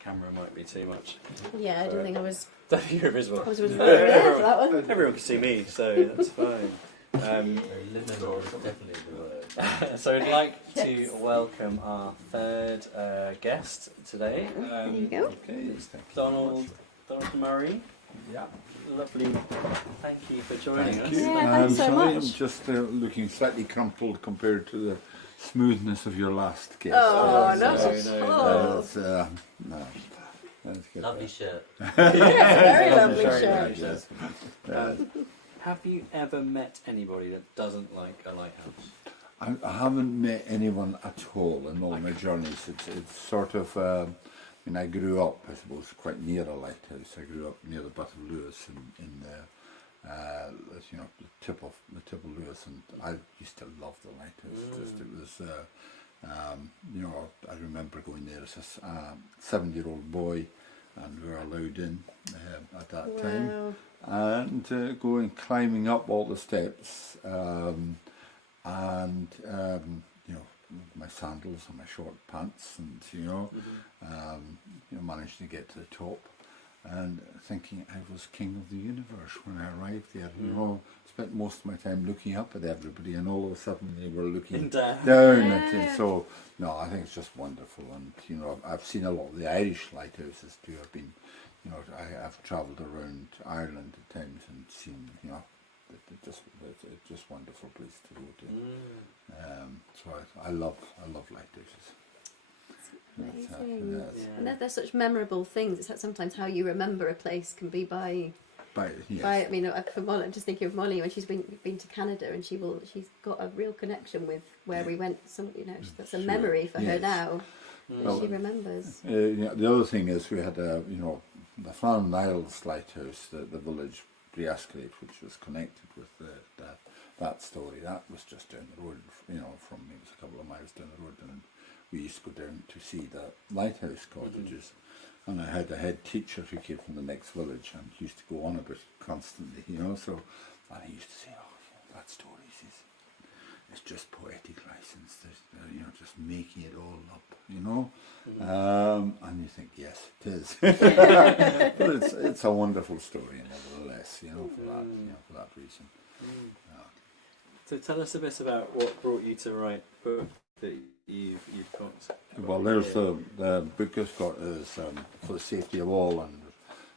camera might be too much. Yeah, I didn't think I was. You're visible. I was there for that one. Everyone can see me, so that's fine. Liminal is definitely the word. So I'd like to welcome our third guest today. There you go. Okay. Donald Murray. Yeah. Lovely. Thank you for joining us. Thank you. Yeah, thanks so sorry, much. I'm just looking slightly crumpled compared to the smoothness of your last guest. Oh, no, not at no, all. That's, no. That's good. Lovely shirt. Very lovely Very shirt. nice, yes. Have you ever met anybody that doesn't like a lighthouse? I haven't met anyone at all in all my journeys. It's sort of, I grew up, I suppose, quite near a lighthouse. I grew up near the Butt of Lewis in the tip of Lewis, and I used to love the lighthouse. Just it was, I remember going there as a 7-year-old boy, and we were allowed in at that time, and going climbing up all the steps, and my sandals and my short pants, and managed to get to the top, and thinking I was king of the universe when I arrived there. Spent most of my time looking up at everybody, and all of a sudden they were looking down. at it. So no, I think it's just wonderful, and I've seen a lot of the Irish lighthouses too. I've been, I've travelled around Ireland at times and seen, it's just wonderful place to go to. So I love lighthouses. Amazing. Yes. And they're such memorable things. It's sometimes how you remember a place can be by. Yes. I mean, for Molly, I'm just thinking of Molly when she's been to Canada, and she's got a real connection with where we went. That's a memory for her Yes. now. Well, She remembers. the other thing is we had the Farm Isles lighthouse, the village Briasclate, which was connected with that story. That was just down the road, from it was a couple of miles down the road, and we used to go down to see the lighthouse cottages. And I had a head teacher who came from the next village and he used to go on about it constantly, so, and he used to say, that story is just poetic license, just making it all up, and you think, yes, it is. But it's a wonderful story nevertheless, for that reason. So tell us a bit about what brought you to write a book that you've got. Well, there's the book has got is for the safety of all, and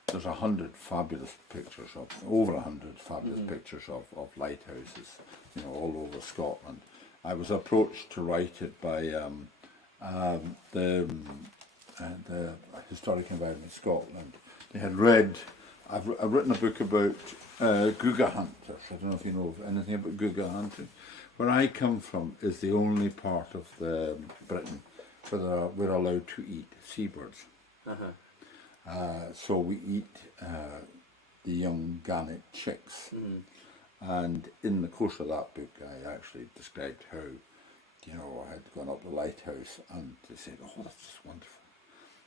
there's 100 fabulous pictures over 100 fabulous pictures of lighthouses, all over Scotland. I was approached to write it by the Historic Environment Scotland. They had read. I've written a book about Guga hunters. I don't know if you know anything about Guga hunting. Where I come from is the only part of Britain where we're allowed to eat seabirds. So we eat the young gannet chicks. And in the course of that book, I actually described how, I had gone up the lighthouse, and they said, "Oh, that's just wonderful."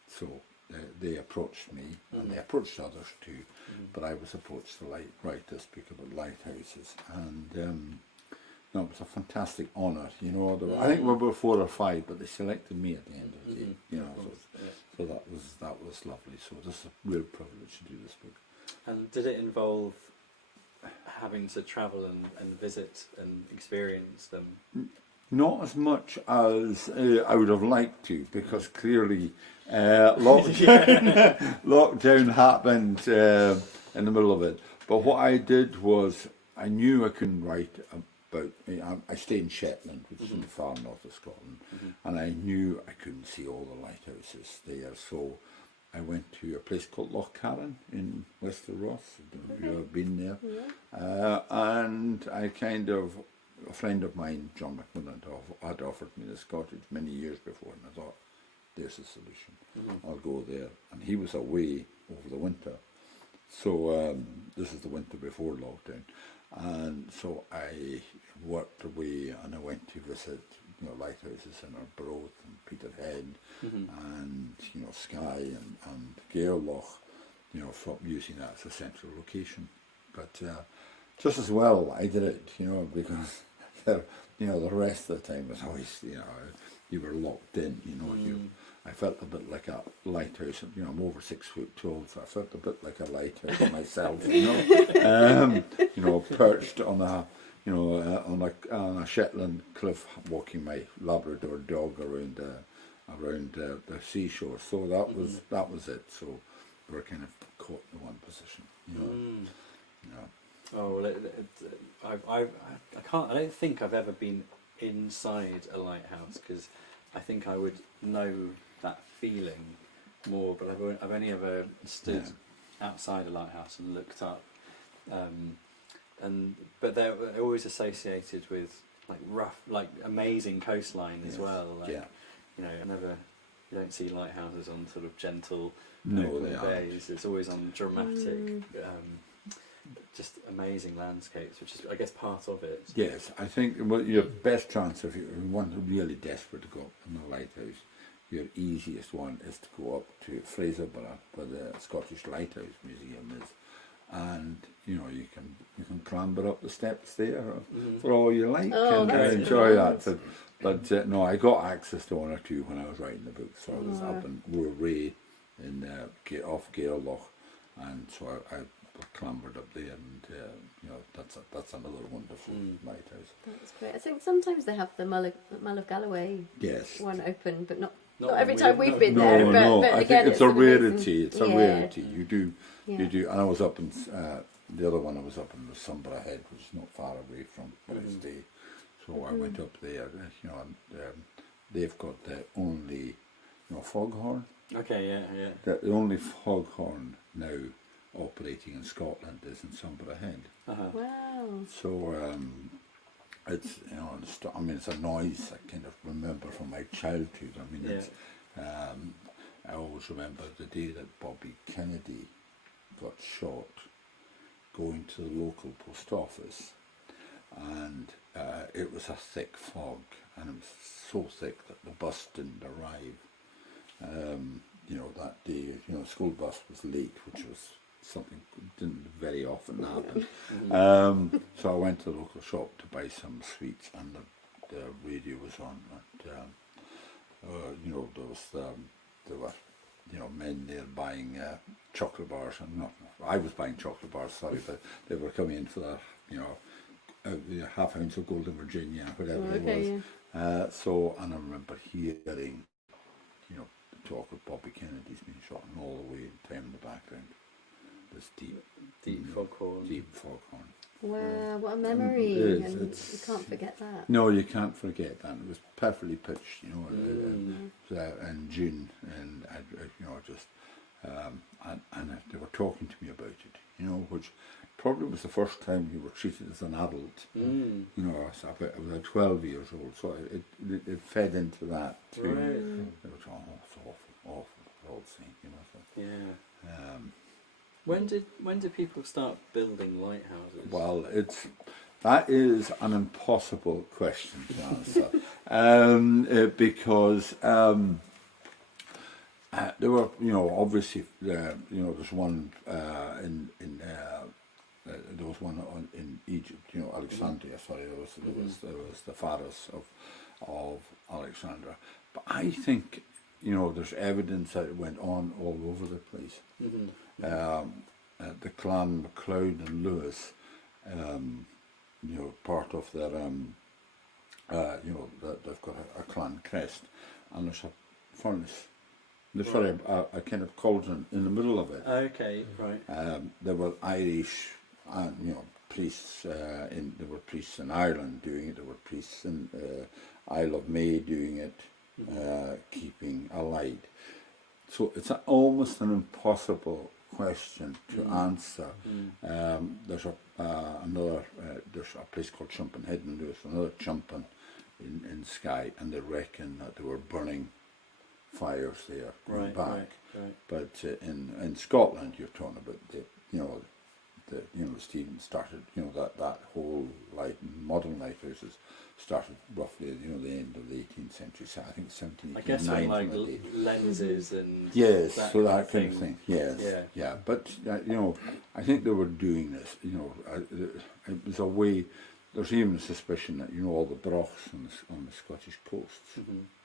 So they approached me, and they approached others too. But I was approached to write this book about lighthouses, and. No, it was a fantastic honour, I think we were about 4 or 5, but they selected me at the end of the day, so that was lovely. So this is a real privilege to do this book. And did it involve having to travel and visit and experience them? Not as much as I would have liked to, because clearly lockdown happened in the middle of it. But what I did was, I knew I couldn't write I stay in Shetland, which is in the far north of Scotland, and I knew I couldn't see all the lighthouses there, so I went to a place called Loch Carron in Wester Ross. I don't know if you've ever been there. And I a friend of mine, John McMillan, had offered me this cottage many years before, and I thought, there's a solution. I'll go there. And he was away over the winter. So this is the winter before lockdown. And so I worked away, and I went to visit lighthouses in Arbroath and Peterhead and Skye and Gairloch, from using that as a central location. But just as well I did it, because you know, the rest of the time was always, you know, you were locked in. You know, I felt a bit like a lighthouse. You know, I'm over 6'12", so I felt a bit like a lighthouse myself. You know, perched on a, you know, on a Shetland cliff, walking my Labrador dog around the seashore. So that was it. So we were kind of caught in one position. You know. Yeah. Oh well, I don't think I've ever been inside a lighthouse, because I think I would know that feeling more. But I've only ever stood outside a lighthouse and looked up, but they're always associated with like rough, like amazing coastline as well. Like, you know, you don't see lighthouses on sort of gentle open bays. It's always on dramatic. Just amazing landscapes, which is, I guess, part of it. Yes, I think your best chance, if you want really desperate to go up in the lighthouse, your easiest one is to go up to Fraserburgh, where the Scottish Lighthouse Museum is, and you know you can clamber up the steps there for all you like, and enjoy that. But no, I got access to one or two when I was writing the book, so I was up in Moray in off Gairloch, and so I clambered up there, and you know, that's another wonderful lighthouse. That's great. I think sometimes they have the Mull of Galloway one open, but not every time we've been there. But I again, think it's a rarity. amazing. It's a rarity. You do, and I was up in the other one. I was up in the Sunborough Head, which is not far away from where I stay. So I went up there. You know, and they've got the only, you know, foghorn. Okay, yeah. The only foghorn now operating in Scotland is in Sunborough Head. Wow. So it's, you know, I mean, it's a noise I kind of remember from my childhood. I mean, it's, I always remember the day that Bobby Kennedy got shot, going to the local post office, and it was a thick fog, and it was so thick that the bus didn't arrive. You know, that day, you know, the school bus was late, which was something didn't very often happen. So I went to the local shop to buy some sweets, and the radio was on. And, you know, there were, you know, men there buying chocolate bars, and I was buying chocolate bars. Sorry, but they were coming in for their, you know, the half ounce of Golden Virginia, whatever it was. So, and I remember hearing, you know, the talk of Bobby Kennedy's being shot, and all the way down in the background. This deep foghorn. Wow, what a memory! And you can't forget that. No, you can't forget that. It was perfectly pitched, you know, in June, and you know, just and they were talking to me about it, you know, which probably was the first time you were treated as an adult. You know, I was 12 years old, so it fed into that too. Right. It was it's awful, thing, you know. So, When did people start building lighthouses? Well, that is an impossible question to answer, because there were, you know, obviously, you know, there's one there was one in Egypt, you know, Alexandria. Sorry, there was the Pharos of Alexandria. But I think, you know, there's evidence that it went on all over the place. The clan MacLeod and Lewis, you know, part of their, you know, they've got a clan crest, and there's a furnace. There's a kind of cauldron in the middle of it. Okay, right. There were Irish, you know, priests. There were priests in Ireland doing it. There were priests in Isle of May doing it, keeping a light. So it's almost an impossible question to answer. There's another. There's a place called Chumpin Head, and there's another Chumpin in Skye, and they reckon that they were burning fires there going back. Right. But in Scotland, you're talking about Stephen started, you know, that whole modern lighthouses started roughly at, you know, the end of the 18th century. So I think 1789. I guess when, like, lenses and that kind of thing. Yes, yeah. But you know, I think they were doing this. You know, it was a way. there's even a suspicion that, you know, all the brochs on the Scottish coasts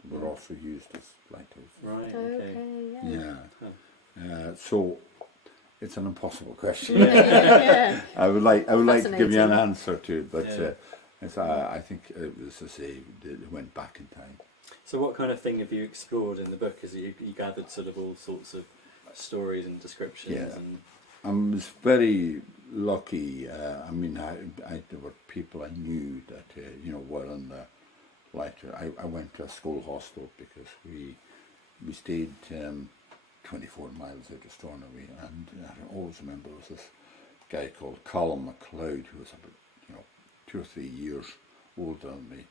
were also used as lighthouses. Right. Okay, yeah. Yeah. So it's an impossible question. Yeah. I would like to give you an Fascinating. answer to it, but Yeah. I think it was, as I say, it went back in time. So what kind of thing have you explored in the book? As you gathered sort of all sorts of stories and descriptions? Yeah. And I was very lucky. I mean, there were people I knew that you know, were in the lighter. I went to a school hostel because we stayed 24 miles out of Stornoway, and I always remember there was this guy called Colin MacLeod who was about, you know, 2 or 3 years older than me.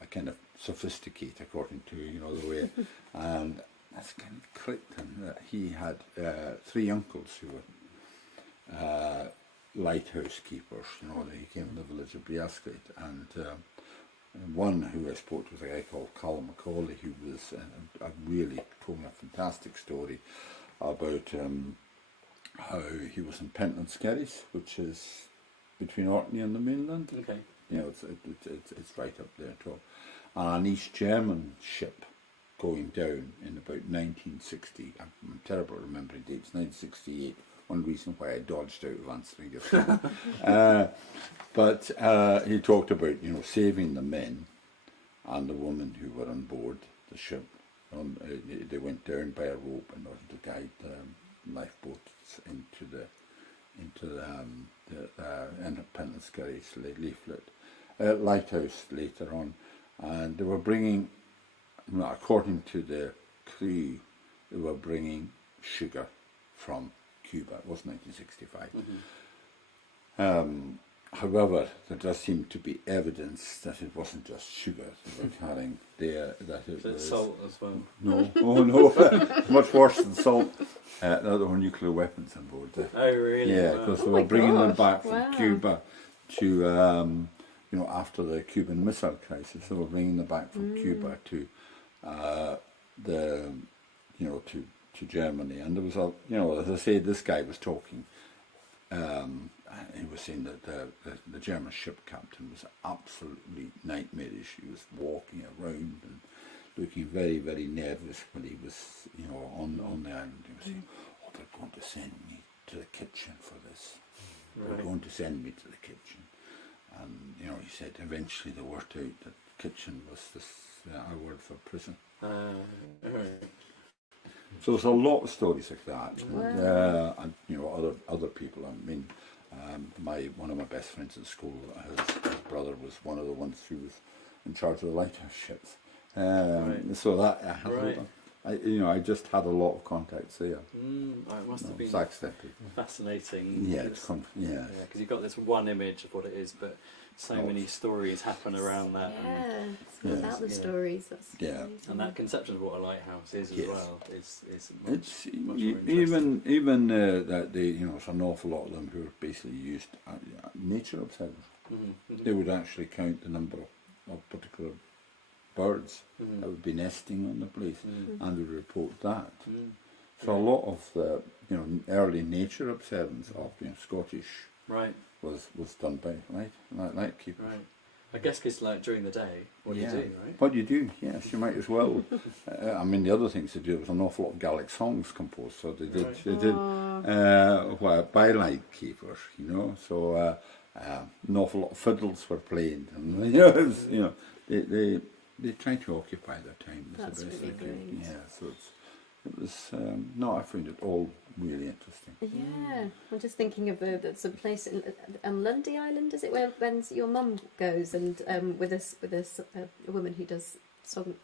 I kind of sophisticated according to, you know, the way, and that's kind of clicked, and he had 3 uncles who were lighthouse keepers. You know, he came from the village of Briascate, and one who I spoke to was a guy called Colin Macaulay, who was really told me a fantastic story about how he was in Pentland Skerries, which is between Orkney and the mainland. okay. You know, it's right up there too. And an East German ship going down in about 1960. I'm terrible at remembering dates. 1968. One reason why I dodged out of answering your phone. But he talked about, you know, saving the men and the women who were on board the ship. They went down by a rope in order to guide the lifeboats into the Pentland Skerries leaflet lighthouse later on, and they were bringing, well, according to the crew, they were bringing sugar from Cuba. It was 1965. However, there does seem to be evidence that it wasn't just sugar they were carrying there, that it So was it's salt as well. no, oh no, much worse than salt. There were nuclear weapons on board there. Oh really? Yeah, Wow. because they Oh were my bringing them gosh, back from wow. Cuba to, you know, after the Cuban Missile Crisis, they were bringing them back from Cuba to you know, to Germany. And there was a, you know, as I say, this guy was talking. He was saying that the German ship captain was absolutely nightmarish. He was walking around and looking very, very nervous when he was, you know, on the island. He was saying, "Oh, they're going to send me to the kitchen for this. They're going to send me to the kitchen." And, you know, he said eventually they worked out that kitchen was this our word for prison. Alright. So there's a lot of stories like that. Wow. And, you know, other people. I mean, one of my best friends at school, his brother was one of the ones who was in charge of the lighthouse ships. Right. So that Right. I just had a lot of contacts there. It must have been Sax Step people. fascinating. Yeah, because yeah. you've got this one image of what it is, but so many stories happen around that. Yeah, it's all Yes. about the Yeah. stories. That's Yeah. amazing. And that conception of what a lighthouse is as Yes. well is much, It's much more interesting. even that they, you know, there's an awful lot of them who are basically used nature observers. They would actually count the number of particular birds that would be nesting on the place, and would report that. So a lot of the, you know, early nature observance of, you know, Scottish Right, was done by light keepers. right. I guess because like during the day, what Yeah. do you do, right? What you do, yes, you might as well. I mean, the other things to do was an awful lot of Gaelic songs composed, so they did, by light keepers, you know. So an awful lot of fiddles were played, and you know, they tried to occupy their time as That's the best really they could. great. Yeah, so it was no, I found it all really interesting. Yeah, I'm just thinking of there's a place in Lundy Island, is it, where when your mum goes and with a woman who does song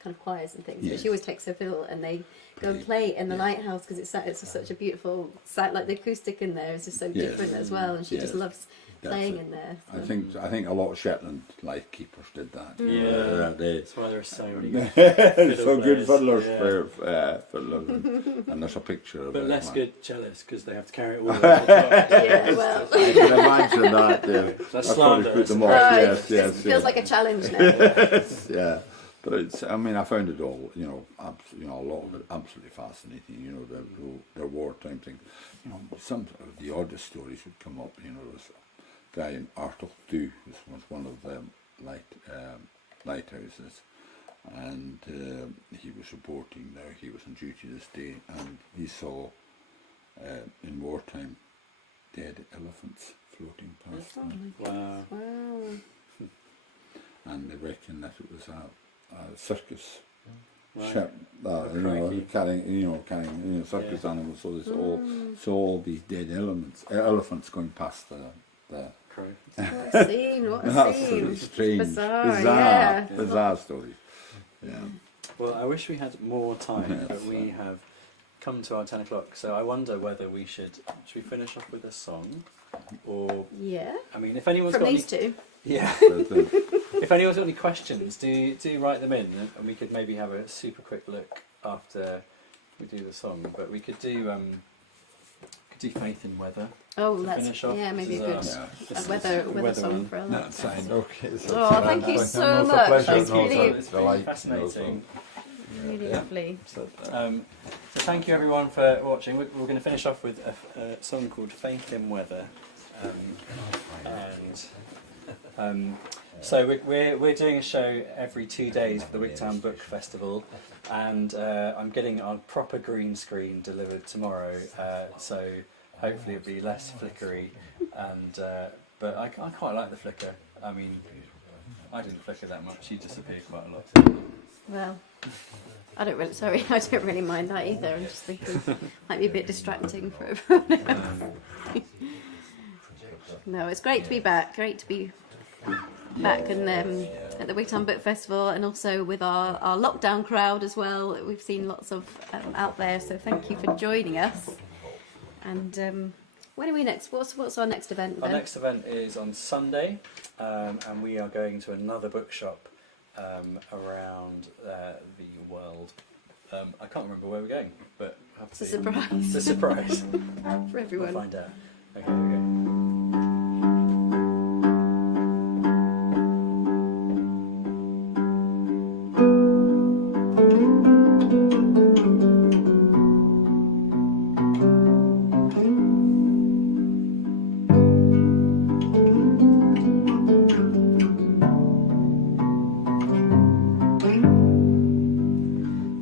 kind of choirs and things. Yes. But she always takes her fiddle and they go and play in the lighthouse because it's such a beautiful sound. Like the acoustic in there is just so Yes. different as well, and she just Yes. loves That's playing it. in there. I So. think a lot of Shetland light keepers did that. Yeah, They that's why there are so many good so good players, fiddlers yeah. fiddlers, and there's a picture of But it. less good cellists because they have to carry it all the way to the top. Yeah, well, I can imagine that. That's I'd probably slander, put them isn't off. it? Yes, it yes, feels yes. like a challenge now. Yeah, but it's. I mean, I found it all. You know, a lot of it absolutely fascinating. You know, the wartime thing. You know, some of the oddest stories would come up. You know, there was guy in Artochtu, this was one of the lighthouses, and he was reporting there. He was on duty this day, and he saw in wartime dead elephants floating past them. Wow. Wow. And they reckon that it was a circus Right. ship that carrying circus animals. So there's all these dead elephants going past the Crow. What a scene, what a That's scene. strange, Bizarre, story. Yeah. Well, I wish we had more time, Yes, but we have come to our 10 o'clock. So I wonder whether we should we finish off with a song, or Yeah. I mean, if anyone's From got these any, two. yeah, But, if anyone's got any questions, do write them in, and we could maybe have a super quick look after we do the song. But we could do Faith in Weather. Oh, To let's, finish off, yeah, maybe a this good is yeah. a weather weather song one. for a That's lot. fine. Okay. Oh, thank you so much. It's really, It's been fascinating. really lovely. So thank you everyone for watching. We're going to finish off with a song called Faith in Weather, so we're doing a show every 2 days for the Wigtown Book Festival, and I'm getting our proper green screen delivered tomorrow, so hopefully it'll be less flickery, and but I quite like the flicker. I mean, I didn't flicker that much. You disappeared quite a lot. Well, I don't really mind that either. I'm just thinking might be a bit distracting for everyone else. No, it's great to be back. Great to be back and at the Wigtown Book Festival, and also with our lockdown crowd as well. We've seen lots of out there, so thank you for joining us. And when are we next? What's our next event, Our Ben? next event is on Sunday, and we are going to another bookshop around the world. I can't remember where we're going, but have It's a to- surprise It's a surprise. for We'll everyone. find out. Okay, here we go.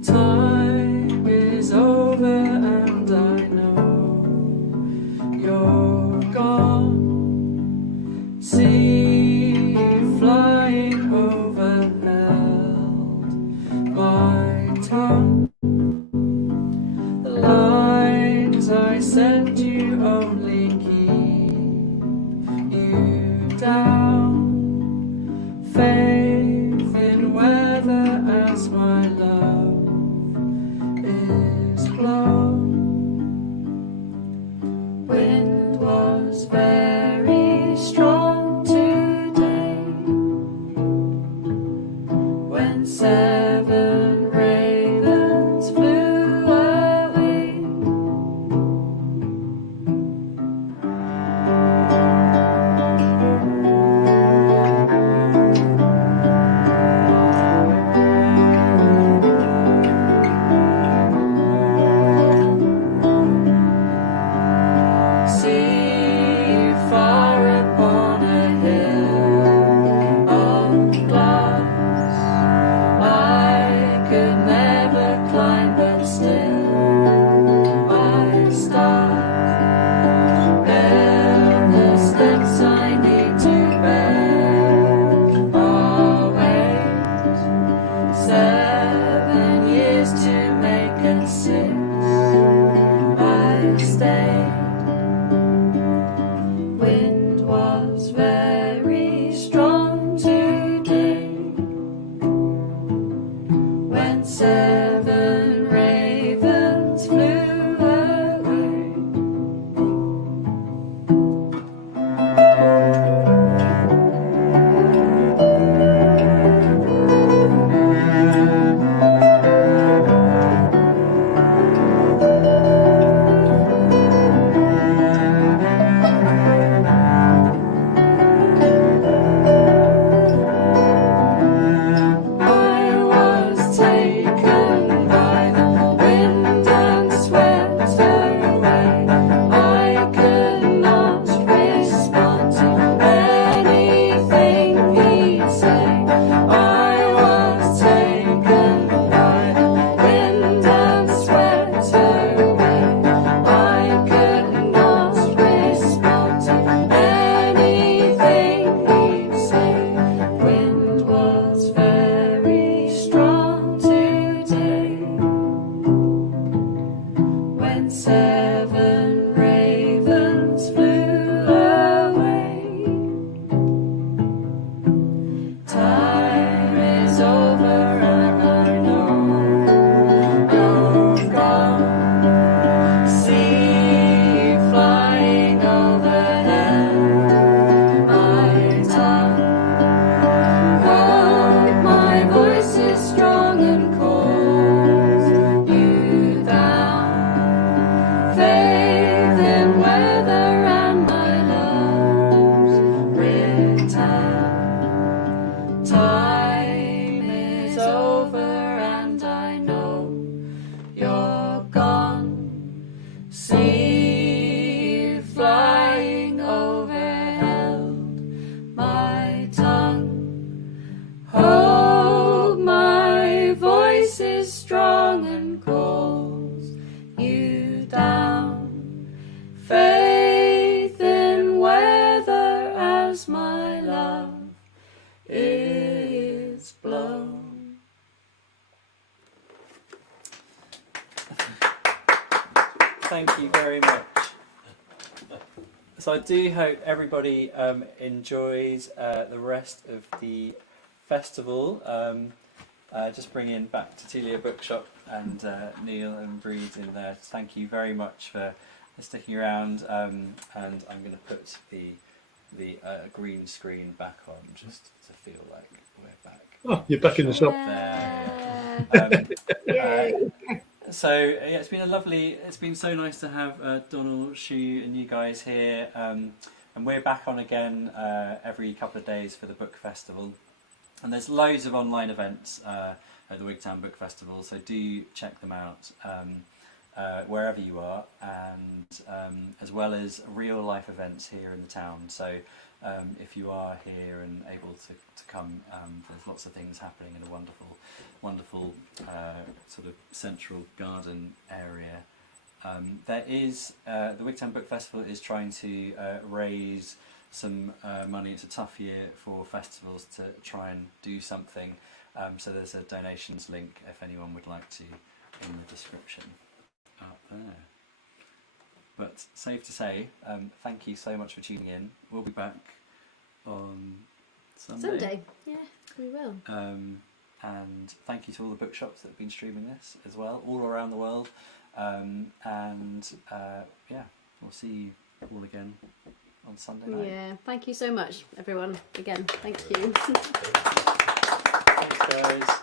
Time is over and I know you're gone. See you flying overhead. My tongue, the lines I send you only keep you down. Faith in weather as my love is blown. Wind was very strong today when 7 ravens flew away. See far upon a hill of glass. I could never climb, but still I start. Bear the steps I need to bear. Our wait 7 years to make a 6. I stayed. Wind was very strong today when 7 ravens flew away. I was taken Thank you very much. So I do hope everybody enjoys the rest of the festival. Just bringing back to Telia Bookshop and Neil and Breed in there. Thank you very much for sticking around. And I'm going to put the green screen back on just to feel like we're back. Oh, you're back in the shop. So yeah, it's been so nice to have Donald, Shu and you guys here, and we're back on again every couple of days for the book festival, and there's loads of online events at the Wigtown Book Festival, so do check them out wherever you are, and as well as real life events here in the town. So if you are here and able to come, there's lots of things happening in a wonderful sort of central garden area. There is the Wigtown Book Festival is trying to raise some money. It's a tough year for festivals to try and do something, so there's a donations link if anyone would like to in the description up there. But safe to say, thank you so much for tuning in. We'll be back on Sunday. Yeah, we will. And thank you to all the bookshops that have been streaming this as well, all around the world. Yeah, we'll see you all again on Sunday night. Yeah, thank you so much, everyone. Again, thank you. Thanks, guys.